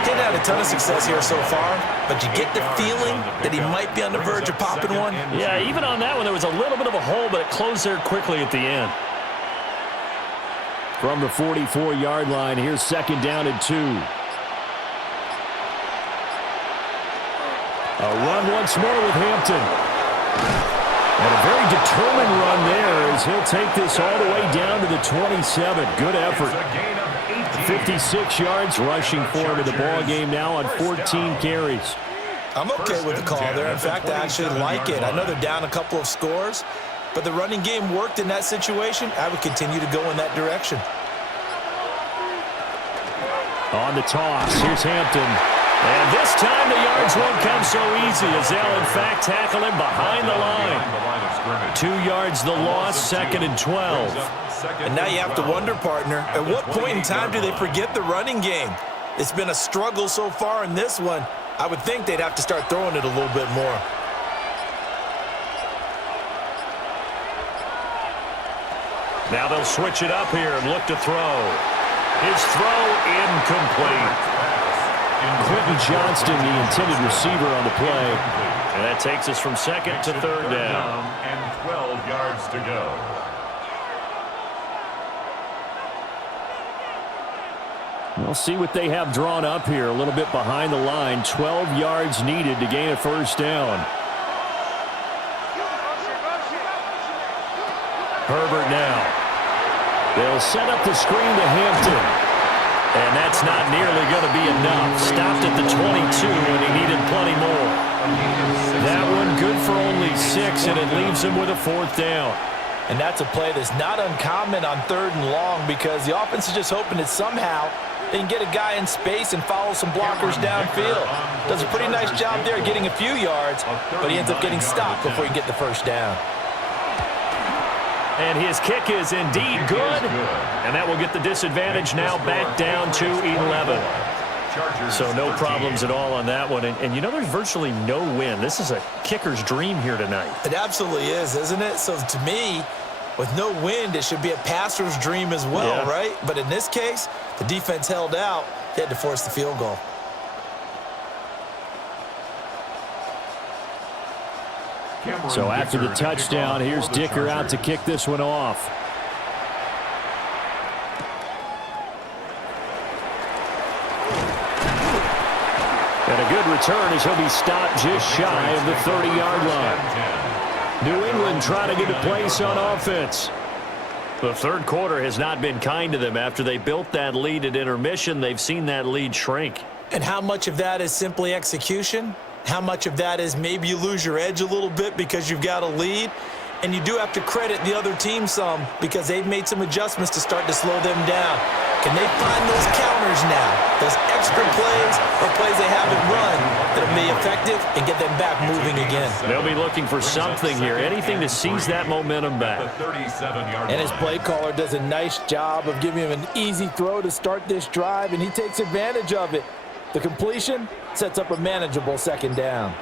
Didn't have a ton of success here so far, but you get the feeling that he might be on the verge of popping one. Yeah, even on that one, there was a little bit of a hole, but it closed there quickly at the end. From the 44-yard line, here's 2nd down and 2. A run once more with Hampton. And a very determined run there as he'll take this all the way down to the 27. Good effort. 56 yards rushing for him in the ball game now on 14 carries. I'm okay with the call there. In fact, I actually like it. I know they're down a couple of scores, but the running game worked in that situation. I would continue to go in that direction. On the toss, here's Hampton. And this time the yards won't come so easy as they'll, in fact, tackle him behind the line. 2 yards the loss, 2nd and 12. And now you have to wonder, partner, at what point in time do they forget the running game? It's been a struggle so far in this one. I would think they'd have to start throwing it a little bit more. Now they'll switch it up here and look to throw. His throw incomplete. Quentin Johnston, the intended receiver on the play. And that takes us from 2nd to 3rd down. And 12 yards to go. We'll see what they have drawn up here. A little bit behind the line. 12 yards needed to gain a 1st down. Herbert now. They'll set up the screen to Hampton. And that's not nearly going to be enough. Stopped at the 22, and he needed plenty more. That one good for only 6, and it leaves him with a 4th down. And that's a play that's not uncommon on 3rd and long because the offense is just hoping that somehow they can get a guy in space and follow some blockers downfield. Does a pretty nice job there getting a few yards, but he ends up getting stopped before he can get the 1st down. And his kick is indeed good. And that will get the disadvantage now back down to 11. So no problems at all on that one. And you know, there's virtually no win. This is a kicker's dream here tonight. It absolutely is, isn't it? So to me, with no wind, it should be a passer's dream as well, right? But in this case, the defense held out. They had to force the field goal. So after the touchdown, here's Dicker out to kick this one off. And a good return as he'll be stopped just shy of the 30-yard line. New England trying to get a place on offense. The 3rd quarter has not been kind to them. After they built that lead at intermission, they've seen that lead shrink. And how much of that is simply execution? How much of that is maybe you lose your edge a little bit because you've got a lead? And you do have to credit the other team some because they've made some adjustments to start to slow them down. Can they find those counters now, those extra plays or plays they haven't run that will be effective and get them back moving again? They'll be looking for something here, anything to seize that momentum back. And his play caller does a nice job of giving him an easy throw to start this drive, and he takes advantage of it. The completion sets up a manageable 2nd down.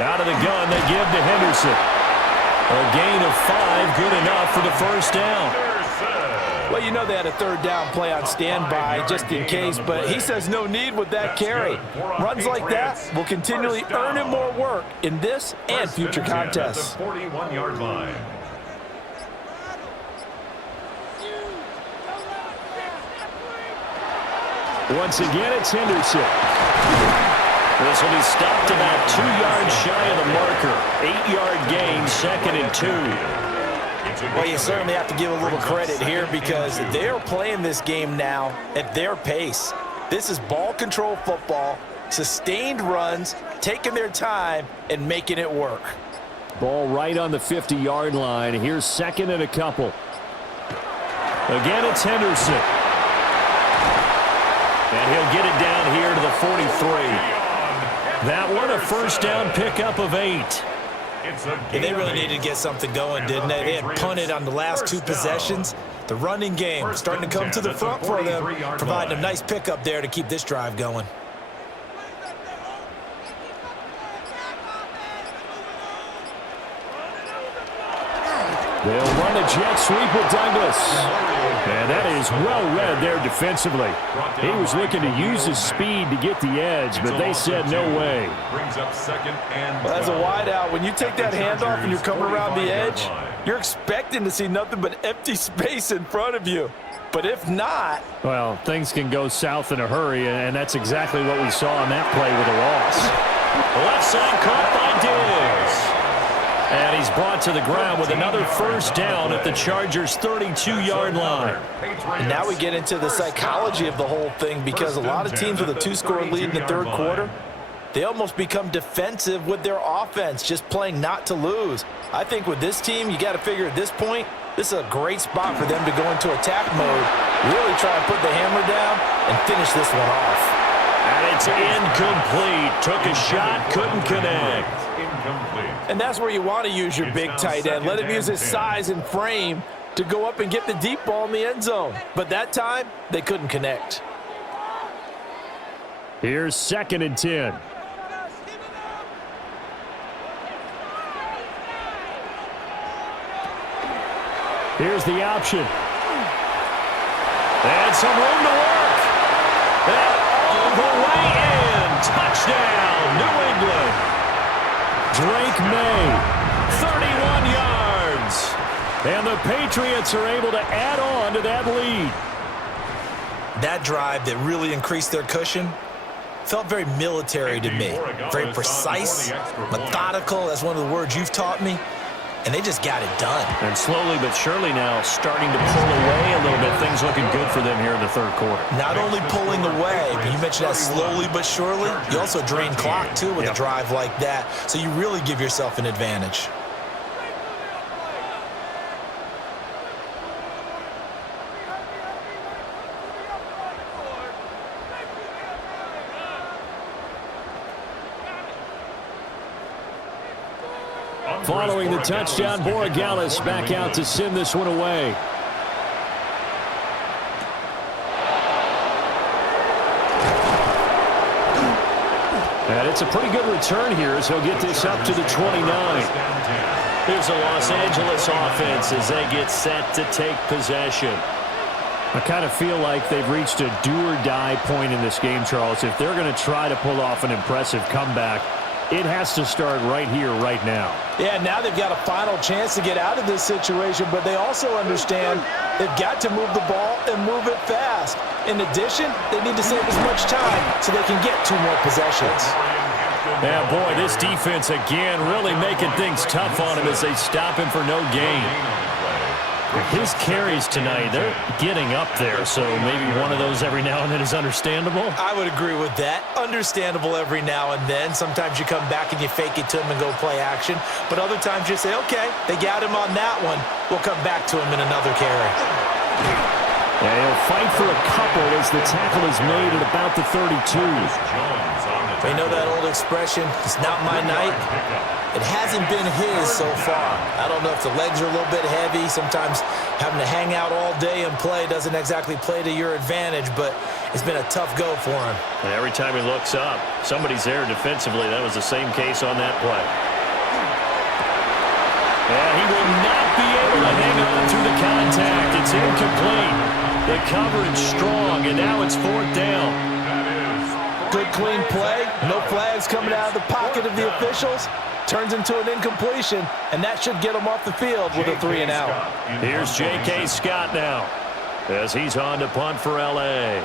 Out of the gun, they give to Henderson. A gain of 5, good enough for the 1st down. Well, you know they had a 3rd down play on standby just in case, but he says no need with that carry. Runs like that will continually earn him more work in this and future contests. 41-yard line. Once again, it's Henderson. This will be stopped about 2 yards shy of the marker. 8-yard gain, 2nd and 2. Well, you certainly have to give a little credit here because they're playing this game now at their pace. This is ball control football, sustained runs, taking their time and making it work. Ball right on the 50-yard line. Here's 2nd and a couple. Again, it's Henderson. And he'll get it down here to the 43. That one, a first down pickup of 8. Yeah, they really needed to get something going, didn't they? They had punted on the last 2 possessions. The running game starting to come to the front for them, providing a nice pickup there to keep this drive going. They'll run a jet sweep with Douglas. And that is well read there defensively. He was looking to use his speed to get the edge, but they said no way. Well, as a wideout, when you take that handoff and you're coming around the edge, you're expecting to see nothing but empty space in front of you. But if not... well, things can go south in a hurry, and that's exactly what we saw on that play with a loss. The left side caught by Diggs. And he's brought to the ground with another first down at the Chargers' 32-yard line. And now we get into the psychology of the whole thing, because a lot of teams with a 2-score lead in the third quarter, they almost become defensive with their offense, just playing not to lose. I think with this team, you got to figure at this point, this is a great spot for them to go into attack mode, really try and put the hammer down and finish this one off. And it's incomplete. Took a shot, couldn't connect. And that's where you want to use your big tight end. Let him use his size and frame to go up and get the deep ball in the end zone. But that time, they couldn't connect. Here's 2nd and 10. Here's the option. And some room to work. And all the way in. Touchdown, New England. Drake Maye, 31 yards. And the Patriots are able to add on to that lead. That drive that really increased their cushion felt very military to me. Very precise, methodical. That's one of the words you've taught me. And they just got it done. And slowly but surely now starting to pull away a little bit. Things looking good for them here in the third quarter. Not only pulling away, but you mentioned that slowly but surely. You also drain clock, too, with a drive like that. So you really give yourself an advantage. Following the touchdown, Borregales back out to send this one away. And it's a pretty good return here as he'll get this up to the 29. Here's the Los Angeles offense as they get set to take possession. I kind of feel like they've reached a do-or-die point in this game, Charles. If they're going to try to pull off an impressive comeback, it has to start right here, right now. Yeah, now they've got a final chance to get out of this situation, but they also understand they've got to move the ball and move it fast. In addition, they need to save as much time so they can get 2 more possessions. Yeah, boy, this defense again really making things tough on him as they stop him for no gain. His carries tonight, they're getting up there, so maybe one of those every now and then is understandable. I would agree with that. Understandable every now and then. Sometimes you come back and you fake it to him and go play action. But other times you say, okay, they got him on that one. We'll come back to him in another carry. Yeah, he'll fight for a couple as the tackle is made at about the 32. You know that old expression, it's not my night? It hasn't been his so far. I don't know if the legs are a little bit heavy. Sometimes having to hang out all day and play doesn't exactly play to your advantage, but it's been a tough go for him. And every time he looks up, somebody's there defensively. That was the same case on that play. And he will not be able to hang on through the contact. It's incomplete. The coverage strong, and now it's 4th down. Good, clean play. No flags coming out of the pocket of the officials. Turns into an incompletion, and that should get him off the field with a 3-and-out. Here's J.K. Scott now as he's on to punt for L.A.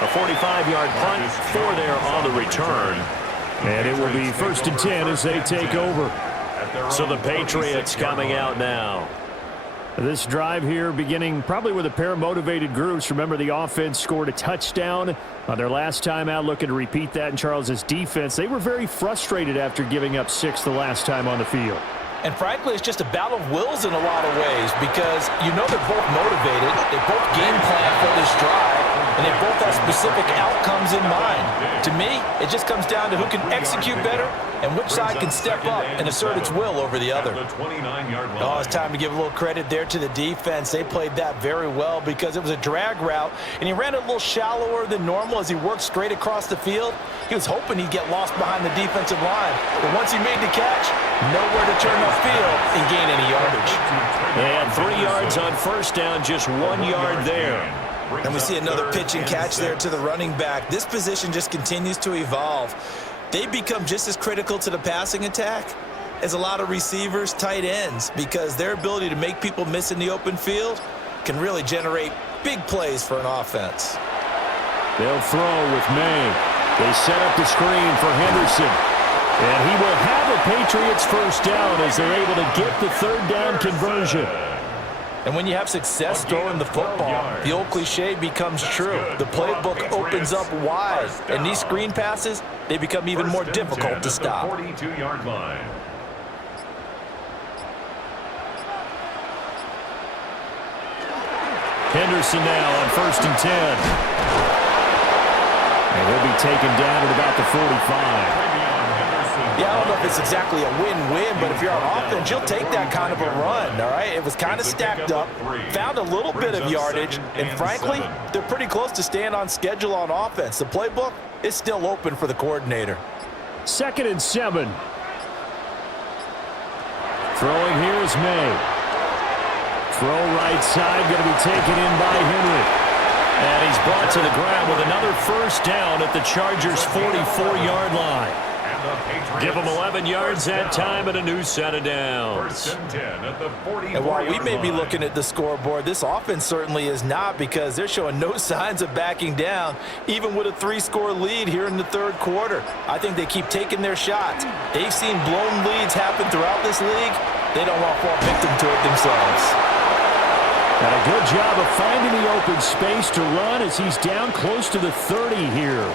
A 45-yard punt, 4 there on the return. And it will be 1st and 10 as they take over. So the Patriots coming out now. This drive here beginning probably with a pair of motivated groups. Remember, the offense scored a touchdown on their last time out, looking to repeat that in Charles's defense. They were very frustrated after giving up 6 the last time on the field. And frankly, it's just a battle of wills in a lot of ways because you know they're both motivated. They both game plan for this drive, and they both have specific outcomes in mind. To me, it just comes down to who can execute better and which side can step up and assert its will over the other. Oh, it's time to give a little credit there to the defense. They played that very well because it was a drag route, and he ran it a little shallower than normal as he worked straight across the field. He was hoping he'd get lost behind the defensive line, but once he made the catch, nowhere to turn upfield and gain any yardage. They had 3 yards on first down, just 1 yard there. And we see another pitch and catch there to the running back. This position just continues to evolve. They become just as critical to the passing attack as a lot of receivers, tight ends, because their ability to make people miss in the open field can really generate big plays for an offense. They'll throw with Maye. They set up the screen for Henderson. And he will have a Patriots first down as they're able to get the third down conversion. And when you have success throwing the football, the old cliche becomes true. The playbook opens up wide, and these screen passes, they become even more difficult to stop. 42-yard line. Henderson now on 1st and 10. And he'll be taken down at about the 45. Yeah, I don't know if it's exactly a win-win, but if you're on offense, you'll take that kind of a run, all right? It was kind of stacked up, found a little bit of yardage, and frankly, they're pretty close to staying on schedule on offense. The playbook is still open for the coordinator. 2nd and 7. Throwing here is Maye. Throw right side, going to be taken in by Henry. And he's brought to the ground with another first down at the Chargers' 44-yard line. Give them 11 yards that time and a new set of downs. And while we may be looking at the scoreboard, this offense certainly is not, because they're showing no signs of backing down, even with a 3-score lead here in the 3rd quarter. I think they keep taking their shots. They've seen blown leads happen throughout this league. They don't want to fall victim to it themselves. And a good job of finding the open space to run as he's down close to the 30 here.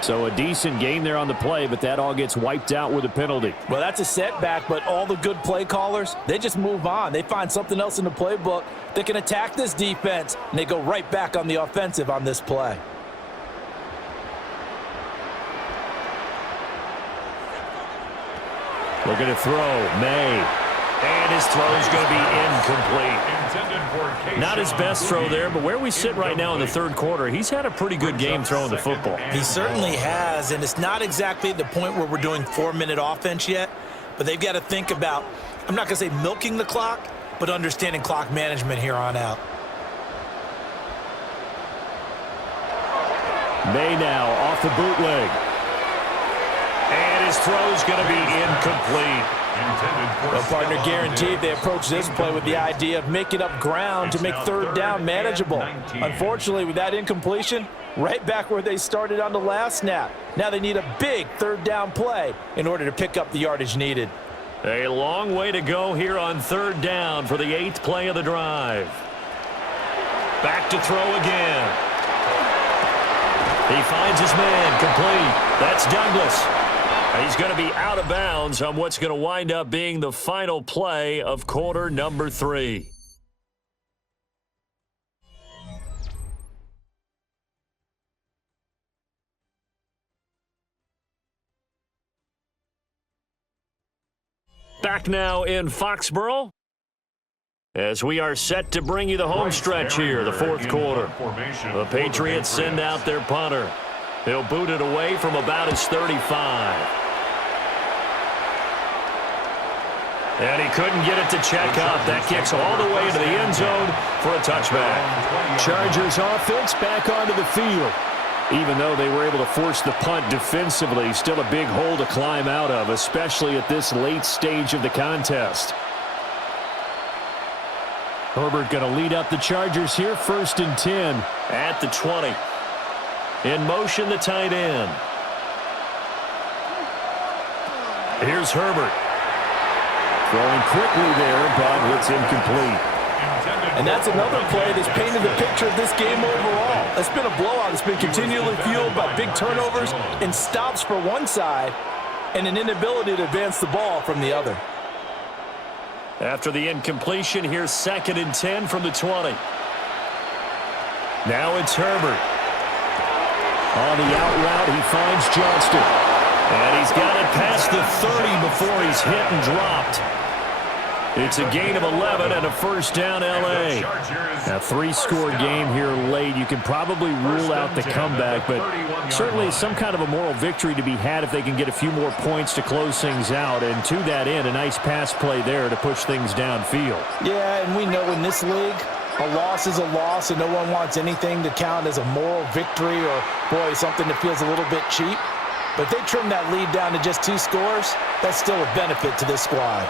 So a decent gain there on the play, but that all gets wiped out with a penalty. Well, that's a setback, but all the good play callers, they just move on. They find something else in the playbook that can attack this defense, and they go right back on the offensive on this play. Looking to throw, Maye. And his throw is going to be incomplete. Not his best throw there, but where we sit right now in the 3rd quarter, he's had a pretty good game throwing the football. He certainly has, and it's not exactly at the point where we're doing 4-minute offense yet, but they've got to think about, I'm not going to say milking the clock, but understanding clock management here on out. Maye now off the bootleg. And his throw is going to be incomplete. Well, partner, guaranteed they approach this play with the idea of making up ground to make 3rd down manageable. Unfortunately, with that incompletion, right back where they started on the last snap. Now they need a big 3rd down play in order to pick up the yardage needed. A long way to go here on 3rd down for the 8th play of the drive. Back to throw again. He finds his man, complete. That's Douglas. He's going to be out of bounds on what's going to wind up being the final play of quarter number 3. Back now in Foxborough as we are set to bring you the home stretch here, the 4th quarter. The Patriots send out their punter. He'll boot it away from about his 35. And he couldn't get it to check up. That kicks all the way into the end zone for a touchback. Chargers offense back onto the field. Even though they were able to force the punt defensively, still a big hole to climb out of, especially at this late stage of the contest. Herbert going to lead up the Chargers here, 1st and 10 at the 20. In motion, the tight end. Here's Herbert. Throwing quickly there, but it's incomplete. And that's another play that's painted the picture of this game overall. It's been a blowout. It's been continually fueled by big turnovers and stops for one side and an inability to advance the ball from the other. After the incompletion, here's 2nd and 10 from the 20. Now it's Herbert. On the out route, he finds Johnston. And he's got it past the 30 before he's hit and dropped. It's a gain of 11 and a first down, L.A. A 3-score game here late. You can probably rule out the comeback, but certainly some kind of a moral victory to be had if they can get a few more points to close things out. And to that end, a nice pass play there to push things downfield. Yeah, and we know in this league, a loss is a loss, and no one wants anything to count as a moral victory or, boy, something that feels a little bit cheap. But if they trim that lead down to just 2 scores, that's still a benefit to this squad.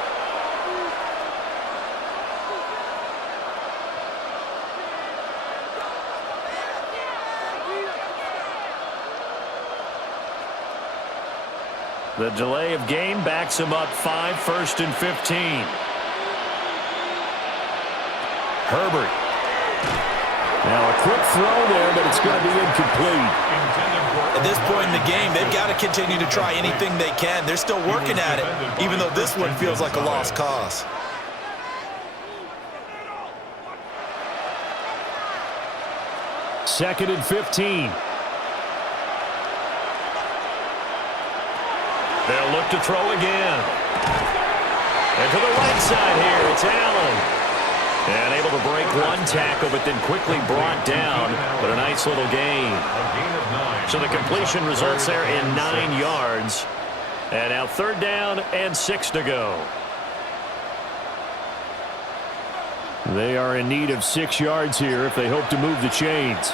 The delay of game backs him up 5, 1st and 15. Herbert. Now a quick throw there, but it's going to be incomplete. At this point in the game, they've got to continue to try anything they can. They're still working at it, even though this one feels like a lost cause. Second and 15. They'll look to throw again. And to the right side here, it's Allen. And able to break one tackle, but then quickly brought down. But a nice little gain. So the completion results there in 9 yards. And now 3rd down and 6 to go. They are in need of 6 yards here if they hope to move the chains.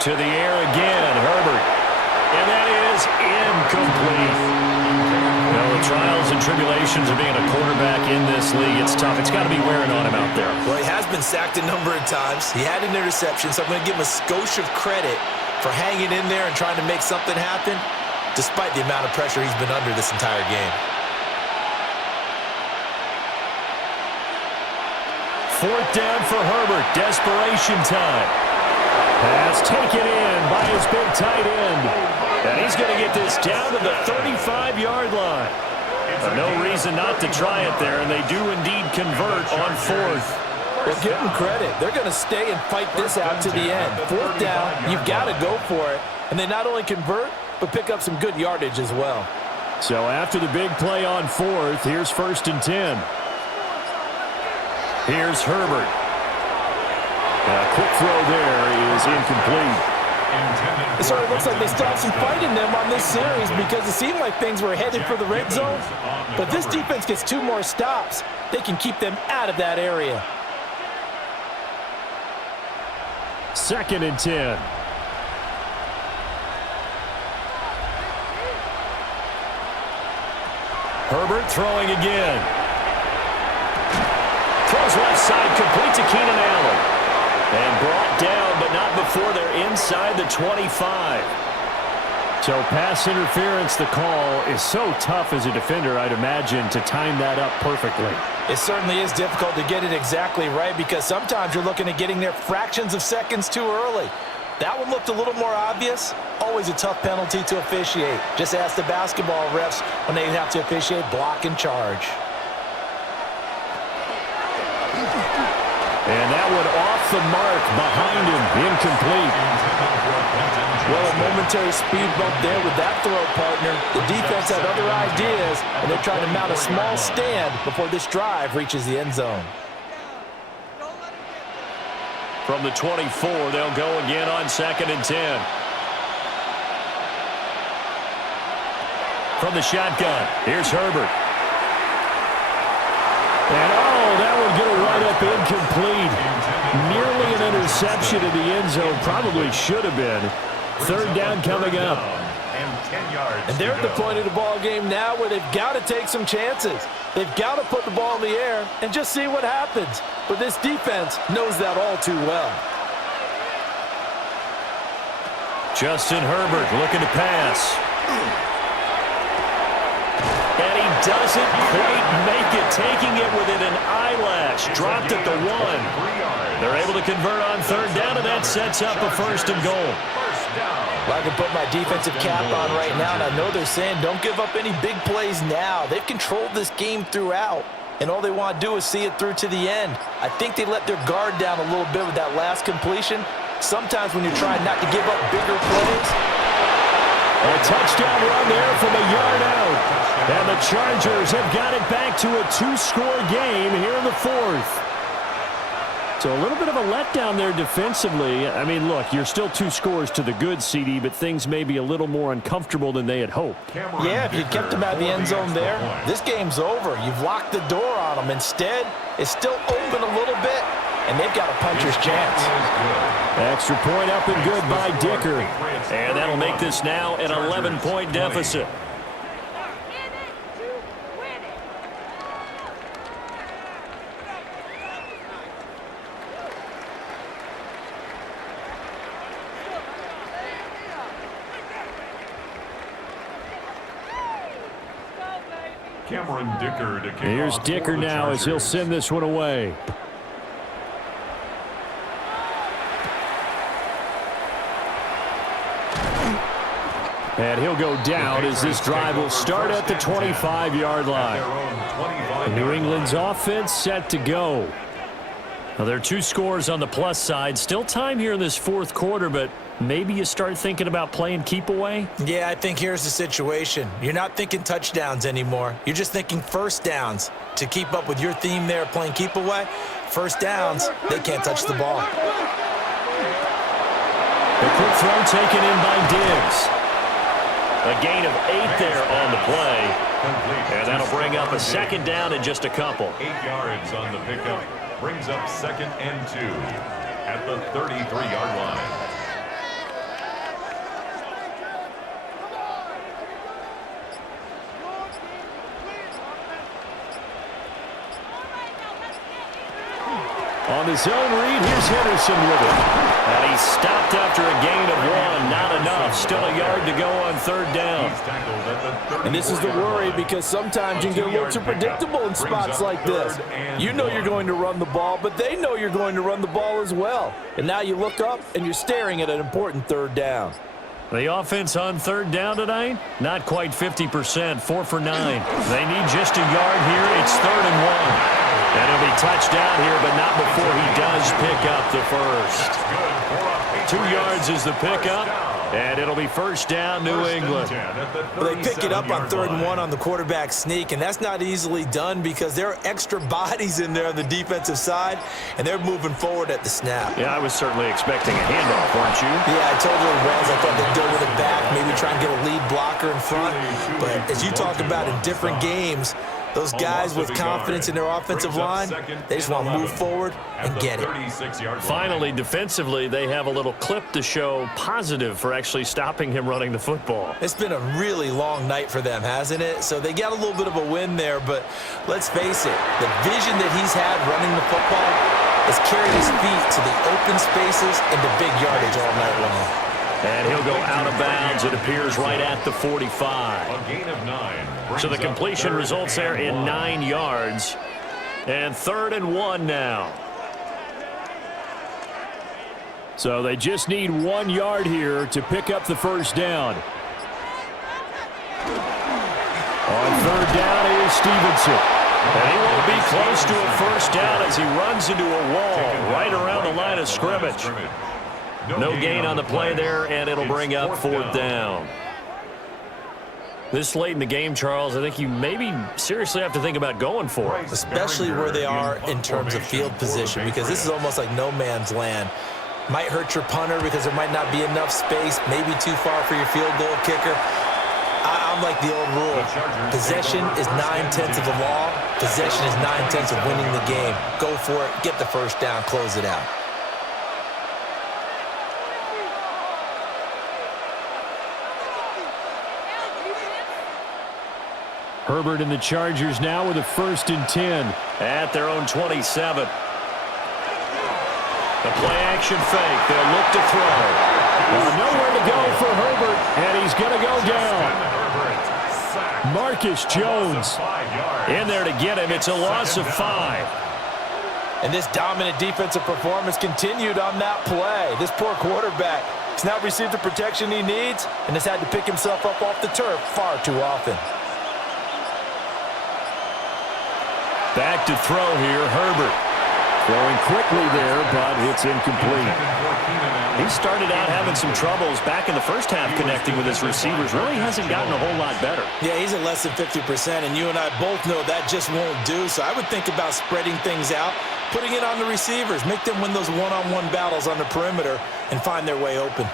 To the air again, Herbert. And that is incomplete. Now, the trials and tribulations of being a quarterback in this league, it's tough. It's got to be wearing on him out there. Well, he has been sacked a number of times. He had an interception, so I'm going to give him a skosh of credit for hanging in there and trying to make something happen, despite the amount of pressure he's been under this entire game. 4th down for Herbert. Desperation time. Pass taken in by his big tight end. And he's going to get this down to the 35-yard line. No reason not to try it there, and they do indeed convert on 4th. Well, give them credit. They're going to stay and fight this out to the end. 4th down, you've got to go for it. And they not only convert, but pick up some good yardage as well. So after the big play on 4th, here's 1st and 10. Here's Herbert. A quick throw there is incomplete. It sort of looks like they still have some fight in them on this series because it seemed like things were headed for the red zone. But this defense gets 2 more stops. They can keep them out of that area. 2nd and 10. Herbert throwing again. Throws left side, complete to Keenan Allen. And brought down, but not before they're inside the 25. So pass interference, the call is so tough as a defender, I'd imagine, to time that up perfectly. It certainly is difficult to get it exactly right because sometimes you're looking at getting there fractions of seconds too early. That one looked a little more obvious. Always a tough penalty to officiate. Just ask the basketball refs when they have to officiate block and charge. And that one off the mark behind him, incomplete. Well, a momentary speed bump there with that throw, partner. The defense had other ideas, and they're trying to mount a small stand before this drive reaches the end zone. From the 24, they'll go again on 2nd and 10. From the shotgun, here's Herbert. And that would get it right up incomplete. Nearly an interception in the end zone. Probably should have been. 3rd down coming up. And they're at the point of the ball game now where they've got to take some chances. They've got to put the ball in the air and just see what happens. But this defense knows that all too well. Justin Herbert looking to pass. And he doesn't quite make it, taking it within an eyelash. Dropped at the 1. They're able to convert on third down, and that sets up a 1st and goal. Well, I can put my defensive cap on right now, and I know they're saying don't give up any big plays now. They've controlled this game throughout, and all they want to do is see it through to the end. I think they let their guard down a little bit with that last completion. Sometimes when you're trying not to give up bigger plays. A touchdown run there from a yard out. And the Chargers have got it back to a 2-score game here in the 4th. So a little bit of a letdown there defensively. I mean, look, you're still 2 scores to the good, CD, but things may be a little more uncomfortable than they had hoped. Yeah, if you kept them out of the end zone there, this game's over. You've locked the door on them. Instead, it's still open a little bit, and they've got a puncher's chance. Extra point up and good by Dicker. And that'll make this now an 11-point deficit. Here's Dicker now as he'll send this one away. And he'll go down as this drive will start at the 25-yard line. New England's offense set to go. Now, there are 2 scores on the plus side. Still time here in this 4th quarter, but maybe you start thinking about playing keep away? Yeah, I think here's the situation. You're not thinking touchdowns anymore. You're just thinking first downs. To keep up with your theme there, playing keep away, first downs, they can't touch the ball. The quick throw taken in by Diggs. A gain of 8 there on the play. And that'll bring up a 2nd down in just a couple. 8 yards on the pickup. Brings up 2nd and 2 at the 33-yard line. On his own read, here's Henderson with it. And he stopped after a gain of 1. Not enough. Still a yard to go on 3rd down. And this is the worry, because sometimes you can get a little too predictable in spots like this. You know you're going to run the ball, but they know you're going to run the ball as well. And now you look up and you're staring at an important 3rd down. The offense on 3rd down tonight, not quite 50%, 4 for 9. They need just a yard here. It's 3rd and 1. And he'll be touched down here, but not before he does pick up the first. 2 yards is the pickup, and it'll be 1st down, New England. Well, they pick it up on 3rd and 1 on the quarterback sneak, and that's not easily done because there are extra bodies in there on the defensive side, and they're moving forward at the snap. Yeah, I was certainly expecting a handoff, weren't you? Yeah, I totally was. I thought they'd go with it back, maybe try and get a lead blocker in front. But as you talk about in different games, those guys with confidence in their offensive line, they just want to move forward and get it. Finally, defensively, they have a little clip to show positive for actually stopping him running the football. It's been a really long night for them, hasn't it? So they got a little bit of a win there, but let's face it, the vision that he's had running the football has carried his feet to the open spaces and the big yardage all night long. And he'll go out of bounds, it appears, right at the 45. A gain of 9. So the completion results there in 9 yards. And 3rd and 1 now. So they just need 1 yard here to pick up the 1st down. On 3rd down is Stevenson. And he won't be close to a 1st down as he runs into a wall right around the line of scrimmage. No gain on the play there, and it'll bring up 4th down. This late in the game, Charles, I think you maybe seriously have to think about going for it. Especially where they are in terms of field position, because this is almost like no man's land. Might hurt your punter because there might not be enough space, maybe too far for your field goal kicker. I'm like the old rule. Possession is 9/10 of the law. Possession is 9/10 of winning the game. Go for it, get the 1st down, close it out. Herbert and the Chargers now with a 1st and 10 at their own 27. The play-action fake. They'll look to throw. Nowhere to go for Herbert, and he's going to go down. Marcus Jones in there to get him. It's a loss of 5. And this dominant defensive performance continued on that play. This poor quarterback has now received the protection he needs and has had to pick himself up off the turf far too often. Back to throw here, Herbert. Throwing quickly there, but it's incomplete. He started out having some troubles back in the first half connecting with his receivers. Really hasn't gotten a whole lot better. Yeah, he's at less than 50%, and you and I both know that just won't do. So I would think about spreading things out, putting it on the receivers, make them win those one-on-one battles on the perimeter, and find their way open.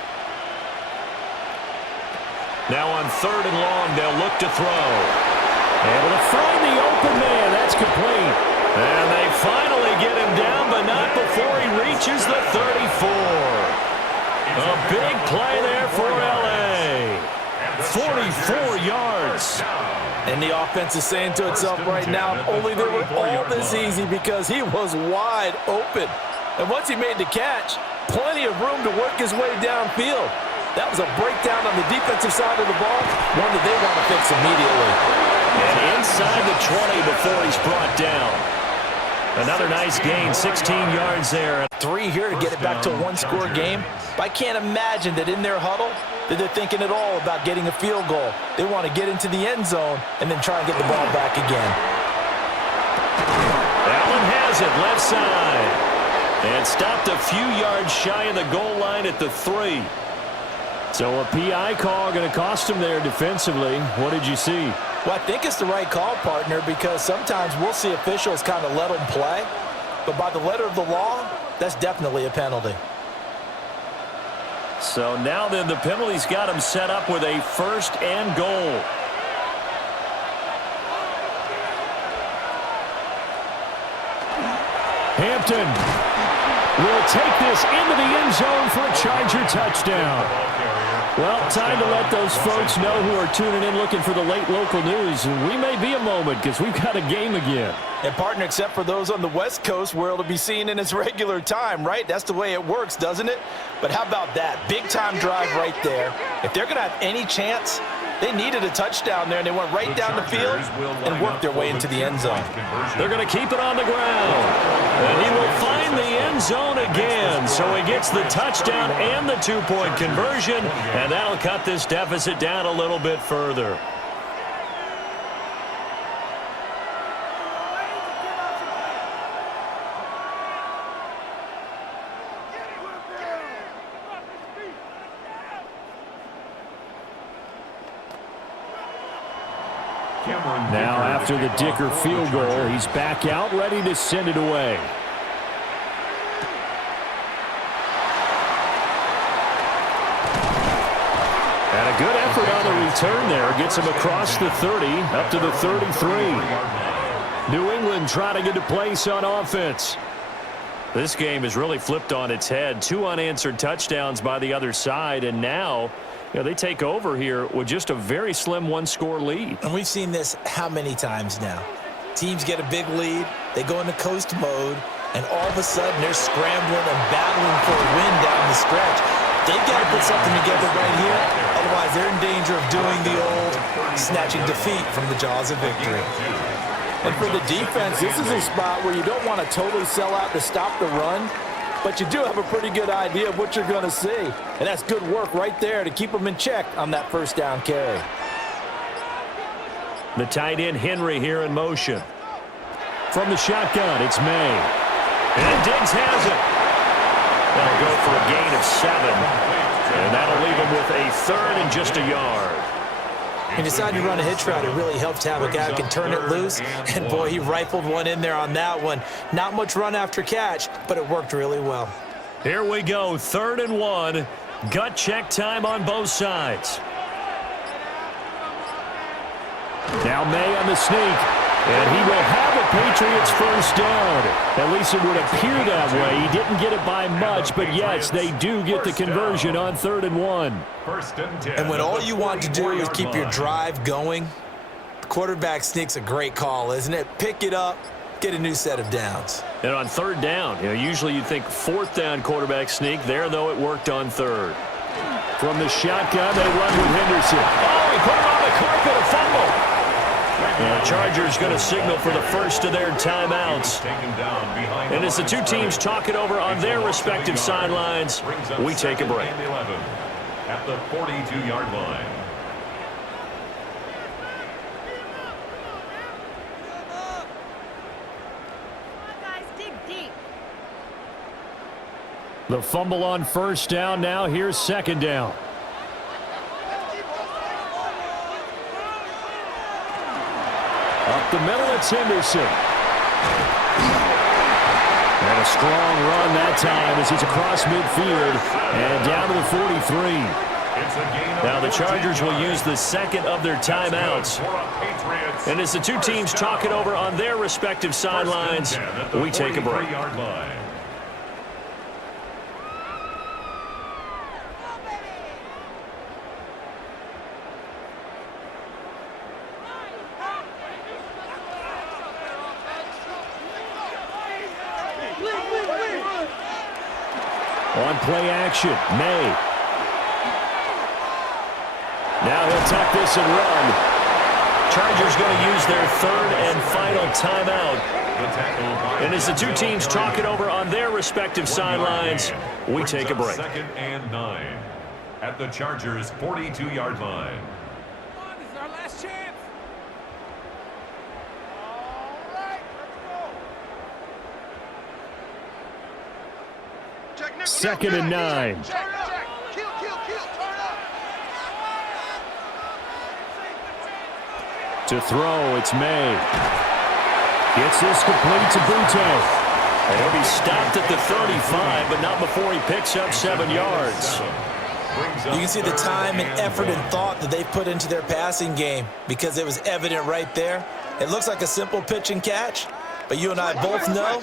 Now on 3rd and long, they'll look to throw. Able to find the open man. That's complete. And they finally get him down, but not before he reaches the 34. A big play there for L.A. 44 yards. And the offense is saying to itself right now, only they were all this easy because he was wide open. And once he made the catch, plenty of room to work his way downfield. That was a breakdown on the defensive side of the ball, one that they want to fix immediately. And inside the 20 before he's brought down. Another nice gain, 16 yards there. 3 here to get it back to a one-score game. But I can't imagine that in their huddle that they're thinking at all about getting a field goal. They want to get into the end zone and then try and get the ball back again. Allen has it, left side. And stopped a few yards shy of the goal line at the 3. So a PI call going to cost him there defensively. What did you see? Well, I think it's the right call, partner, because sometimes we'll see officials kind of let them play. But by the letter of the law, that's definitely a penalty. So now then the penalty's got him set up with a 1st and goal. Hampton will take this into the end zone for a Charger touchdown. Well, time to let those folks know who are tuning in looking for the late local news. We may be a moment because we've got a game again. And, partner, except for those on the West Coast where it'll be seen in its regular time, right? That's the way it works, doesn't it? But how about that? Big-time drive right there. If they're going to have any chance, they needed a touchdown there, and they went right down the field and worked their way into the end zone. They're going to keep it on the ground. And he will find the end zone again. So he gets the touchdown and the 2-point conversion, and that'll cut this deficit down a little bit further. Now after the Dicker field goal, he's back out, ready to send it away. And a good effort on the return there. Gets him across the 30, up to the 33. New England trying to get a place on offense. This game is really flipped on its head. 2 unanswered touchdowns by the other side, and now they take over here with just a very slim 1-score lead. And we've seen this how many times now? Teams get a big lead, they go into coast mode, and all of a sudden they're scrambling and battling for a win down the stretch. They've got to put something together right here, otherwise they're in danger of doing the old snatching defeat from the jaws of victory. And for the defense, this is a spot where you don't want to totally sell out to stop the run, but you do have a pretty good idea of what you're going to see. And that's good work right there to keep them in check on that 1st down carry. The tight end Henry here in motion. From the shotgun, it's Maye. And Diggs has it. That'll go for a gain of 7. And that'll leave him with a 3rd and just a yard. He decided to run a hitch route. It really helps to have a guy who can turn it loose. And, boy, he rifled one in there on that one. Not much run after catch, but it worked really well. Here we go, 3rd and 1. Gut check time on both sides. Now Maye on the sneak. And he will have a Patriots 1st down. At least it would appear that way. He didn't get it by much, but yes, they do get the conversion on 3rd and 1. And when all you want to do is keep your drive going, the quarterback sneak's a great call, isn't it? Pick it up, get a new set of downs. And on 3rd down, usually you'd think 4th down quarterback sneak. There, though, it worked on 3rd. From the shotgun, they run with Henderson. Oh! he put it on the carpet, a fumble. And the Chargers going to signal for the first of their timeouts. And as the two teams talk it over on their respective sidelines, we take a break. At the 42-yard line. The fumble on first down. Now here's second down. Up the middle, it's Henderson. And a strong run that time as he's across midfield and down to the 43. Now the Chargers will use the second of their timeouts. And as the two teams talk it over on their respective sidelines, we take a break. On play action, Maye. Now he'll tuck this and run. Chargers going to use their third and final timeout. And as the two teams talk it over on their respective sidelines, we take a break. 2nd and 9 at the Chargers' 42-yard line. This is our last chance. 2nd and 9. To throw, it's Maye. Gets this complete to Boutte. And he'll be stopped at the 35, but not before he picks up 7 yards. You can see the time and effort and thought that they've put into their passing game because it was evident right there. It looks like a simple pitch and catch, but you and I both know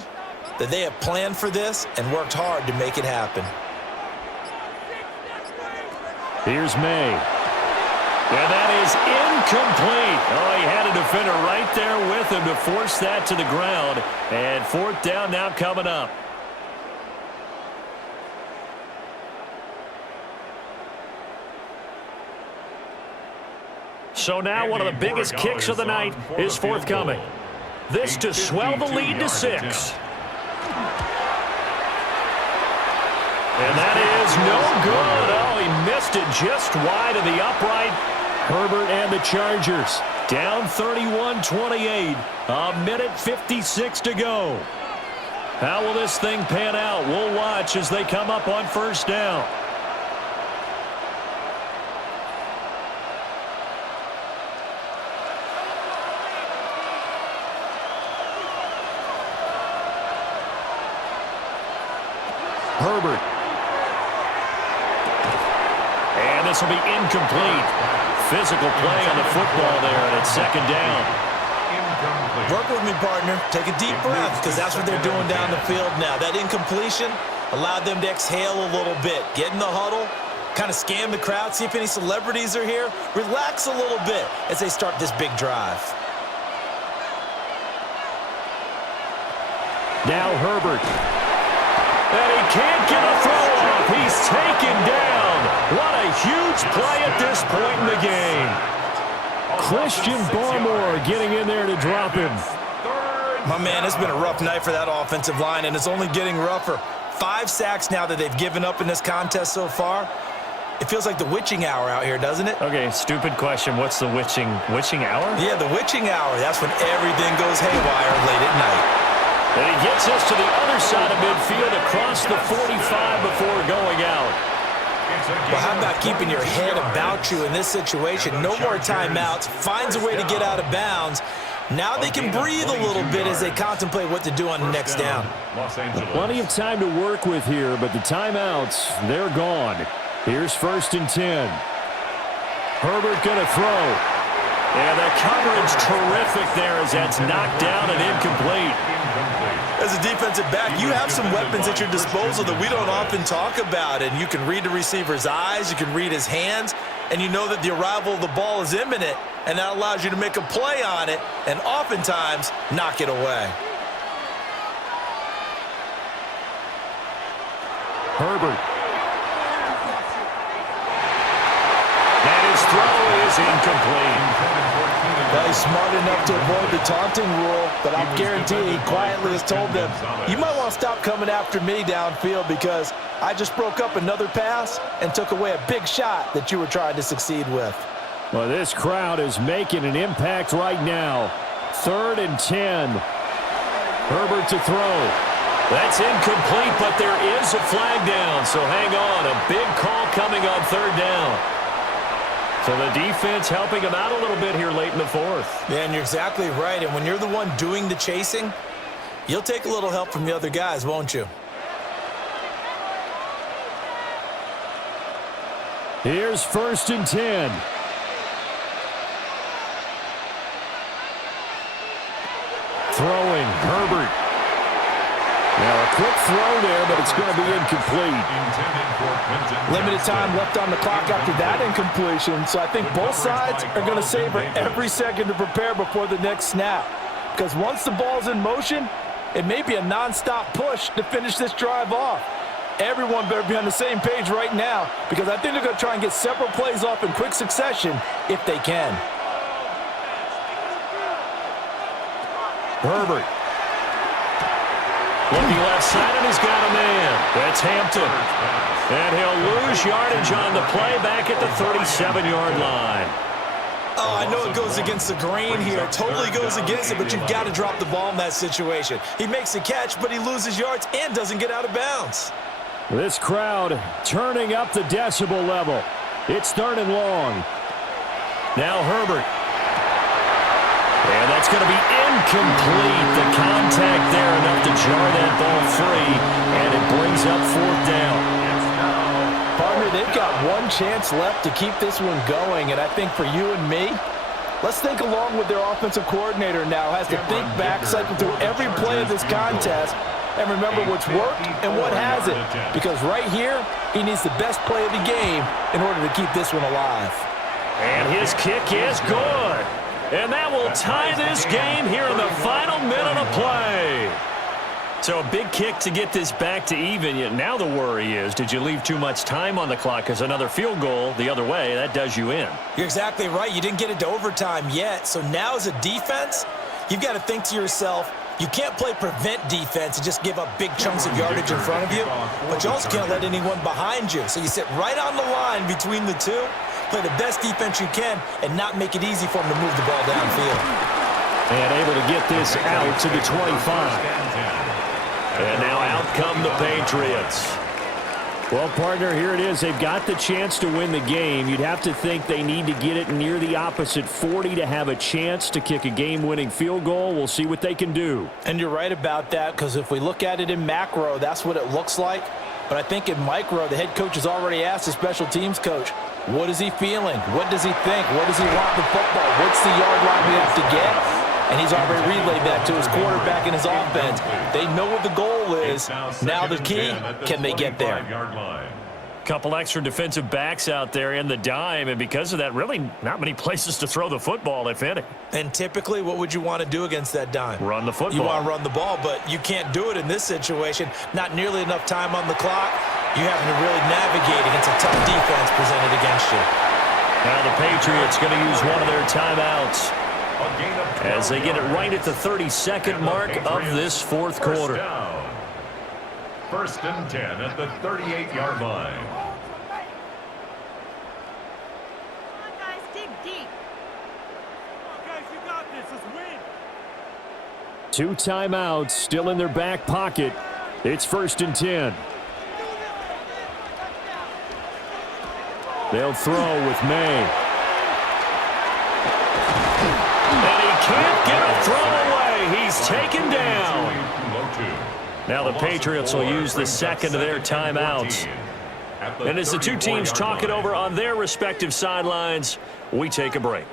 that they have planned for this and worked hard to make it happen. Here's Maye. And that is incomplete. Oh, he had a defender right there with him to force that to the ground. And 4th down now coming up. So now one of the biggest kicks of the night is forthcoming. This to swell the lead to 6. And that is no good. Oh, he missed it just wide of the upright. Herbert and the Chargers down 31-28. A minute 56 to go. How will this thing pan out? We'll watch as they come up on first down. Herbert. And this will be incomplete. Physical play on the football there, and it's 2nd down. Work with me, partner. Take a deep breath because that's what they're doing down the field now. That incompletion allowed them to exhale a little bit. Get in the huddle, kind of scan the crowd, see if any celebrities are here. Relax a little bit as they start this big drive. Now Herbert. And he can't get a throw off. He's taken down. What a huge play at this point in the game. Christian Barmore getting in there to drop him. My man, it's been a rough night for that offensive line, and it's only getting rougher. 5 sacks now that they've given up in this contest so far. It feels like the witching hour out here, doesn't it? Okay, stupid question. What's the witching hour? Yeah, the witching hour. That's when everything goes haywire late at night. And he gets us to the other side of midfield across the 45 before going out. Well, how about keeping your head about you in this situation? No more timeouts. Finds a way to get out of bounds. Now they can breathe a little bit as they contemplate what to do on the next down. Plenty of time to work with here, but the timeouts, they're gone. Here's 1st and 10. Herbert going to throw. And the coverage terrific there as that's knocked down and incomplete. As a defensive back, you have some weapons at your disposal that we don't often talk about. And you can read the receiver's eyes, you can read his hands, and you know that the arrival of the ball is imminent, and that allows you to make a play on it and oftentimes knock it away. Herbert. And his throw is It's incomplete. He's smart enough to avoid the taunting rule, but I guarantee he quietly has told them, you might want to stop coming after me downfield because I just broke up another pass and took away a big shot that you were trying to succeed with. Well, this crowd is making an impact right now. 3rd and 10. Herbert to throw. That's incomplete, but there is a flag down, so hang on. A big call coming on 3rd down. So the defense helping him out a little bit here late in the 4th. Yeah, and you're exactly right. And when you're the one doing the chasing, you'll take a little help from the other guys, won't you? Here's 1st and 10. Throwing, Herbert. Now a quick throw there, but it's going to be incomplete. Limited time left on the clock after that incompletion, so I think both sides are going to savor every second to prepare before the next snap. Because once the ball's in motion, it may be a nonstop push to finish this drive off. Everyone better be on the same page right now because I think they're going to try and get several plays off in quick succession if they can. Herbert. Looking left side, and he's got a man. That's Hampton. And he'll lose yardage on the play back at the 37-yard line. Oh, I know it goes against the grain here. It totally goes against it, but you've got to drop the ball in that situation. He makes a catch, but he loses yards and doesn't get out of bounds. This crowd turning up the decibel level. It's 3rd and long. Now Herbert. And that's going to be incomplete. The contact there enough to jar that ball free, and it brings up 4th down. Partner, they've got one chance left to keep this one going, and I think for you and me, let's think along with their offensive coordinator now. Has to think back, cycle through every play of this contest, and remember what's worked and what hasn't. Because right here, he needs the best play of the game in order to keep this one alive. And his kick is good. And that will tie this game here in the final minute of play. So a big kick to get this back to even. Yet now the worry is, did you leave too much time on the clock? Because another field goal the other way, that does you in. You're exactly right. You didn't get it to overtime yet. So now as a defense, you've got to think to yourself, you can't play prevent defense and just give up big chunks of yardage in front of you, but you also can't let anyone behind you. So you sit right on the line between the two, play the best defense you can, and not make it easy for them to move the ball downfield. And able to get this out to the 25. And now out come the Patriots. Well, partner, here it is. They've got the chance to win the game. You'd have to think they need to get it near the opposite 40 to have a chance to kick a game-winning field goal. We'll see what they can do. And you're right about that, because if we look at it in macro, that's what it looks like. But I think in micro, the head coach has already asked the special teams coach, what is he feeling? What does he think? What does he want the football? What's the yard line we have to get? And he's already relayed that to his quarterback and his offense. They know what the goal is. Now the key, can they get there? Couple extra defensive backs out there in the dime, and because of that, really not many places to throw the football, if any. And typically, what would you want to do against that dime? Run the football. You want to run the ball, but you can't do it in this situation. Not nearly enough time on the clock. You having to really navigate against a tough defense presented against you. Now the Patriots going to use one of their timeouts as they get it right at the 32nd mark of this fourth quarter. 1st and 10 at the 38-yard line. Come on, guys, dig deep. Come on, guys, you got this. Let's win. 2 timeouts still in their back pocket. It's 1st and 10. They'll throw with Maye. And he can't get a throw away. He's taken down. Now the Patriots will use the second of their timeouts. And as the two teams talk it over on their respective sidelines, we take a break.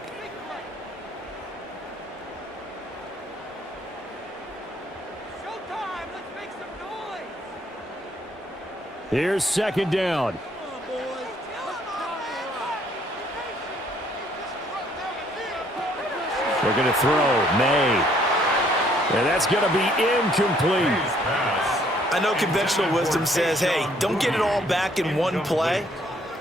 Showtime. Let's make some noise. Here's 2nd down. Come on, boys. They're going to throw Maye. And that's going to be incomplete. I know conventional wisdom says, hey, don't get it all back in one play.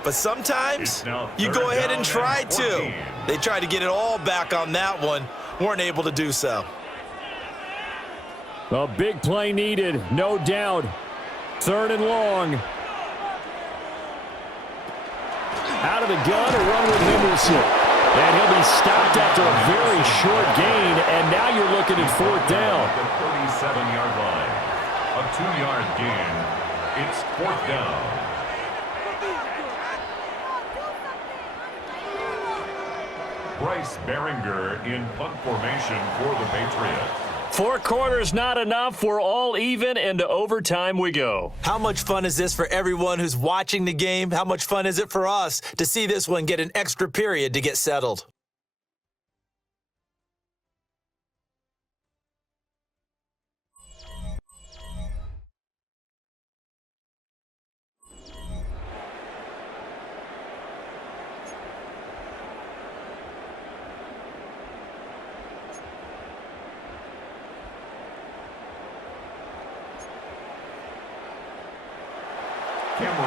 But sometimes you go ahead and try to. They tried to get it all back on that one. Weren't able to do so. A big play needed, no doubt. 3rd and long. Out of the gun, a run with Henderson. And he'll be stopped after a very short gain, and now you're looking at 4th down. The 37-yard line. A 2-yard gain. It's 4th down. Bryce Behringer in punt formation for the Patriots. 4 quarters not enough. We're all even, and to overtime we go. How much fun is this for everyone who's watching the game? How much fun is it for us to see this one get an extra period to get settled?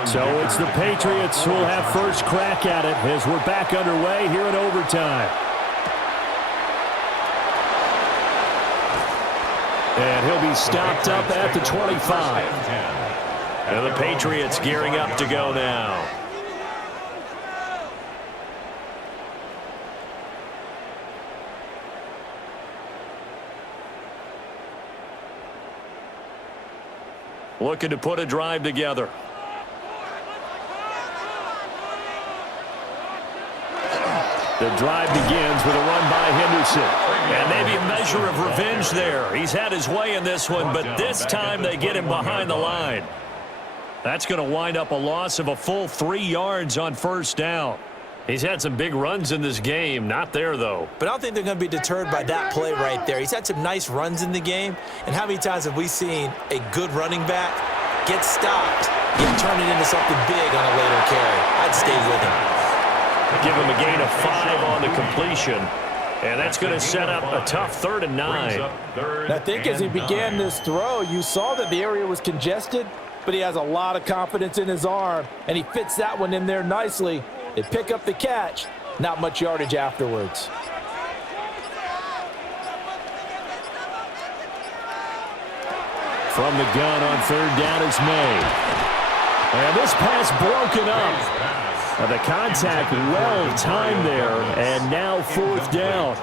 So it's the Patriots who will have first crack at it as we're back underway here in overtime. And he'll be stopped up at the 25. And the Patriots gearing up to go now. Looking to put a drive together. The drive begins with a run by Henderson. And maybe a measure of revenge there. He's had his way in this one, but this time they get him behind the line. That's going to wind up a loss of a full 3 yards on 1st down. He's had some big runs in this game. Not there, though. But I don't think they're going to be deterred by that play right there. He's had some nice runs in the game. And how many times have we seen a good running back get stopped, yet turn it into something big on a later carry? I'd stay with him. Give him a gain of 5 on the completion. And that's going to set up a tough 3rd and 9. I think as he began this throw, you saw that the area was congested, but he has a lot of confidence in his arm, and he fits that one in there nicely. They pick up the catch, not much yardage afterwards. From the gun on 3rd down is Maye. And this pass broken up. The contact well timed there, and now 4th down.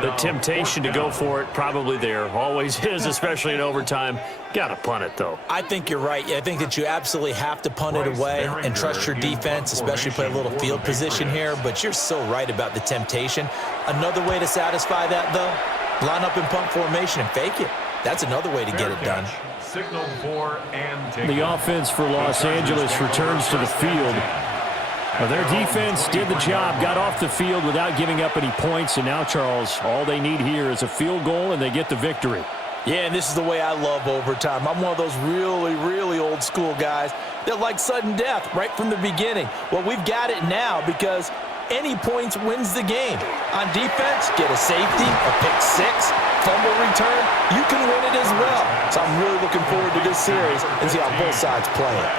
The temptation to go for it probably there. Always is, especially in overtime. Got to punt it, though. I think you're right. I think that you absolutely have to punt it away and trust your defense, especially play a little field position here. But you're so right about the temptation. Another way to satisfy that, though, line up in punt formation and fake it. That's another way to get it done. Signal for and take The offense for Los Angeles returns to the field. Their defense did the job, got off the field without giving up any points, and now, Charles, all they need here is a field goal, and they get the victory. Yeah, and this is the way I love overtime. I'm one of those really, really old school guys that like sudden death right from the beginning. Well, we've got it now because any points wins the game. On defense, get a safety, a pick 6, fumble return, you can win it as well. So I'm really looking forward to this series and see how both sides play it.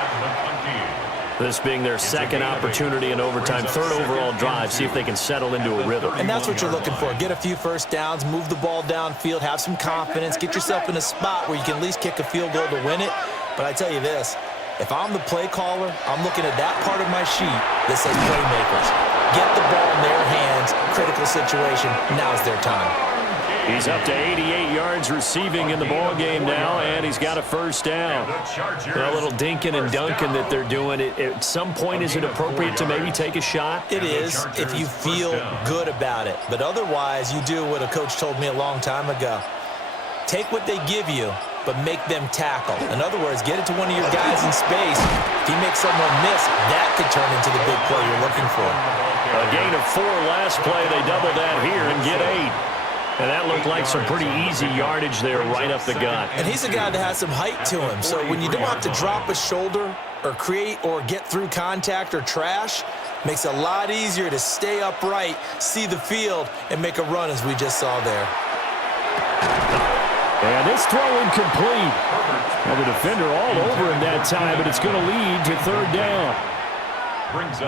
This being their 2nd opportunity in overtime, 3rd overall drive, see if they can settle into a rhythm. And that's what you're looking for. Get a few first downs, move the ball downfield, have some confidence, get yourself in a spot where you can at least kick a field goal to win it. But I tell you this, if I'm the play caller, I'm looking at that part of my sheet that says playmakers. Get the ball in their hands, critical situation, now's their time. He's up to 88 yards receiving in the ball game now, and he's got a 1st down. A little dinking and dunking that they're doing. At some point, is it appropriate to maybe take a shot? It is if you feel good about it. But otherwise, you do what a coach told me a long time ago. Take what they give you, but make them tackle. In other words, get it to one of your guys in space. If you make someone miss, that could turn into the big play you're looking for. A gain of 4 last play. They double that here and get 8. And that looked like some pretty easy yardage there right up the gut. And he's a guy that has some height to him. So when you don't have to drop a shoulder or create or get through contact or trash, makes it a lot easier to stay upright, see the field, and make a run as we just saw there. And this throw incomplete. Well, the defender all over him that time, but it's going to lead to 3rd down.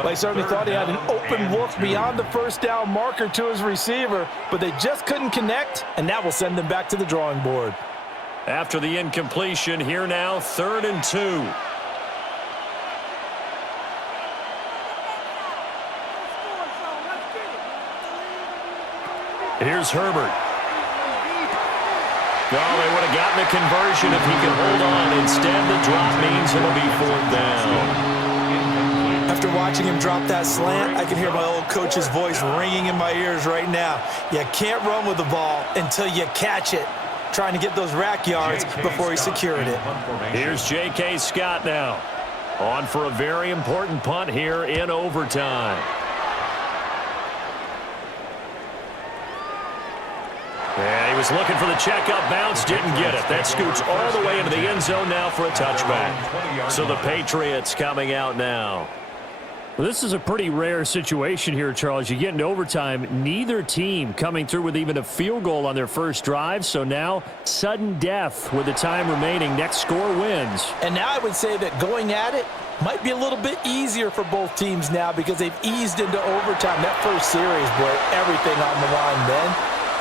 They certainly thought he had an open look beyond the first down marker to his receiver, but they just couldn't connect, and that will send them back to the drawing board. After the incompletion, here now, 3rd and 2. Here's Herbert. Oh, they would have gotten a conversion if he could hold on. Instead, the drop means it'll be 4th down. After watching him drop that slant, I can hear my old coach's voice ringing in my ears right now. You can't run with the ball until you catch it. Trying to get those rack yards before he secured it. Here's J.K. Scott now. On for a very important punt here in overtime. And he was looking for the checkup bounce, didn't get it. That scoots all the way into the end zone now for a touchback. So the Patriots coming out now. Well, this is a pretty rare situation here, Charles. You get into overtime, neither team coming through with even a field goal on their first drive. So now, sudden death with the time remaining. Next score wins. And now I would say that going at it might be a little bit easier for both teams now because they've eased into overtime. That first series, boy, everything on the line then.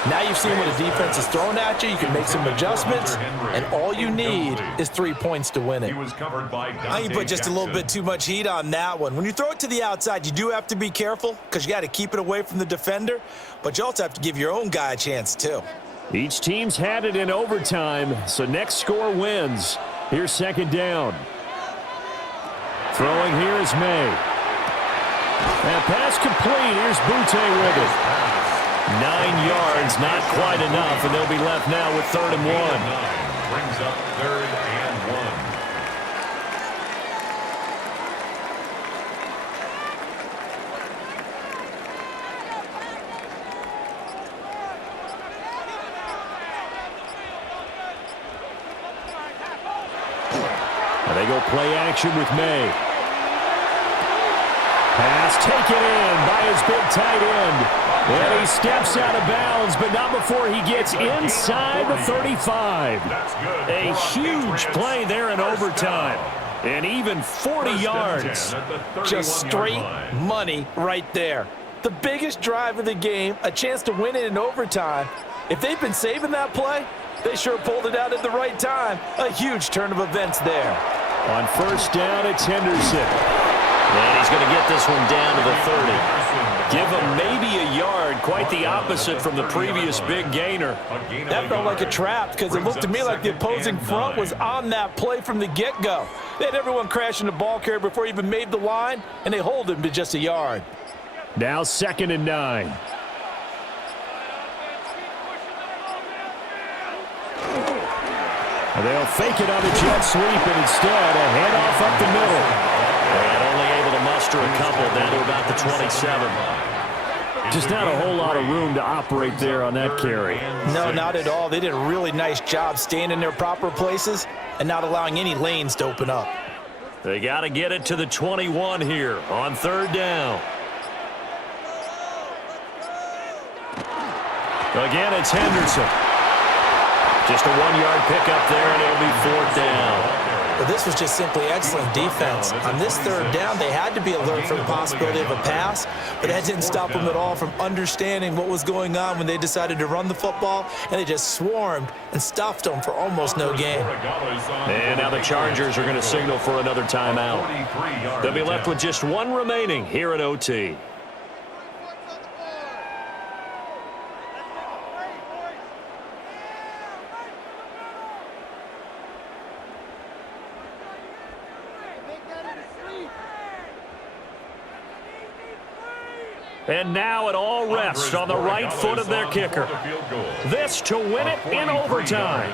Now you've seen what a defense is throwing at you. You can make some adjustments, and all you need is 3 points to win it. I think you put just a little bit too much heat on that one. When you throw it to the outside, you do have to be careful because you got to keep it away from the defender, but you also have to give your own guy a chance too. Each team's had it in overtime, so next score wins. Here's 2nd down. Throwing here is Maye. And pass complete. Here's Boutte with it. 9 yards, not quite enough, and they'll be left now with 3rd and 1. Brings up 3rd and 1. And they go play action with Maye. Pass taken in by his big tight end. And he steps out of bounds, but not before he gets inside the 35. A huge play there in overtime. And even 40 yards. Just straight money right there. The biggest drive of the game, a chance to win it in overtime. If they've been saving that play, they sure pulled it out at the right time. A huge turn of events there. On 1st down, it's Henderson. And he's going to get this one down to the 30. Give him maybe a yard, quite the opposite from the previous big gainer. That felt like a trap because it looked to me like the opposing front was on that play from the get-go. They had everyone crashing the ball carrier before he even made the line, and they hold him to just a yard. Now 2nd and 9. They'll fake it on the jet sweep, and instead a handoff up the middle. And only able to muster a couple down to about the 27. Just not a whole lot of room to operate there on that carry. No, not at all. They did a really nice job staying in their proper places and not allowing any lanes to open up. They got to get it to the 21 here on 3rd down. Again, it's Henderson. Just a 1-yard pickup there, and it'll be 4th down. But this was just simply excellent defense. On this 3rd down, they had to be alert for the possibility of a pass, but that didn't stop them at all from understanding what was going on when they decided to run the football, and they just swarmed and stuffed them for almost no gain. And now the Chargers are going to signal for another timeout. They'll be left with just 1 remaining here at OT. And now it all rests on the right foot of their kicker. This to win it in overtime.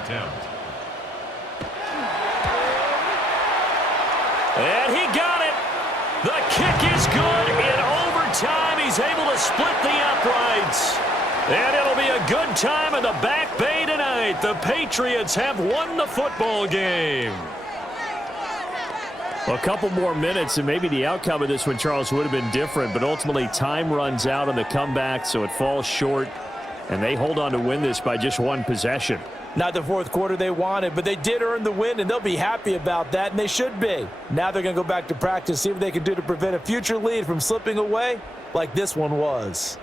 And he got it. The kick is good in overtime. He's able to split the uprights. And it'll be a good time in the Back Bay tonight. The Patriots have won the football game. A couple more minutes, and maybe the outcome of this one, Charles, would have been different. But ultimately, time runs out on the comeback, so it falls short. And they hold on to win this by just 1 possession. Not the fourth quarter they wanted, but they did earn the win, and they'll be happy about that, and they should be. Now they're going to go back to practice, see what they can do to prevent a future lead from slipping away like this one was.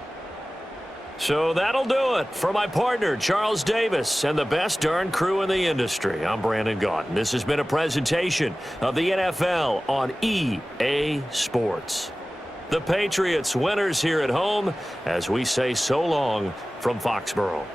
So that'll do it. For my partner, Charles Davis, and the best darn crew in the industry, I'm Brandon Gaudin. This has been a presentation of the NFL on EA Sports. The Patriots winners here at home as we say so long from Foxborough.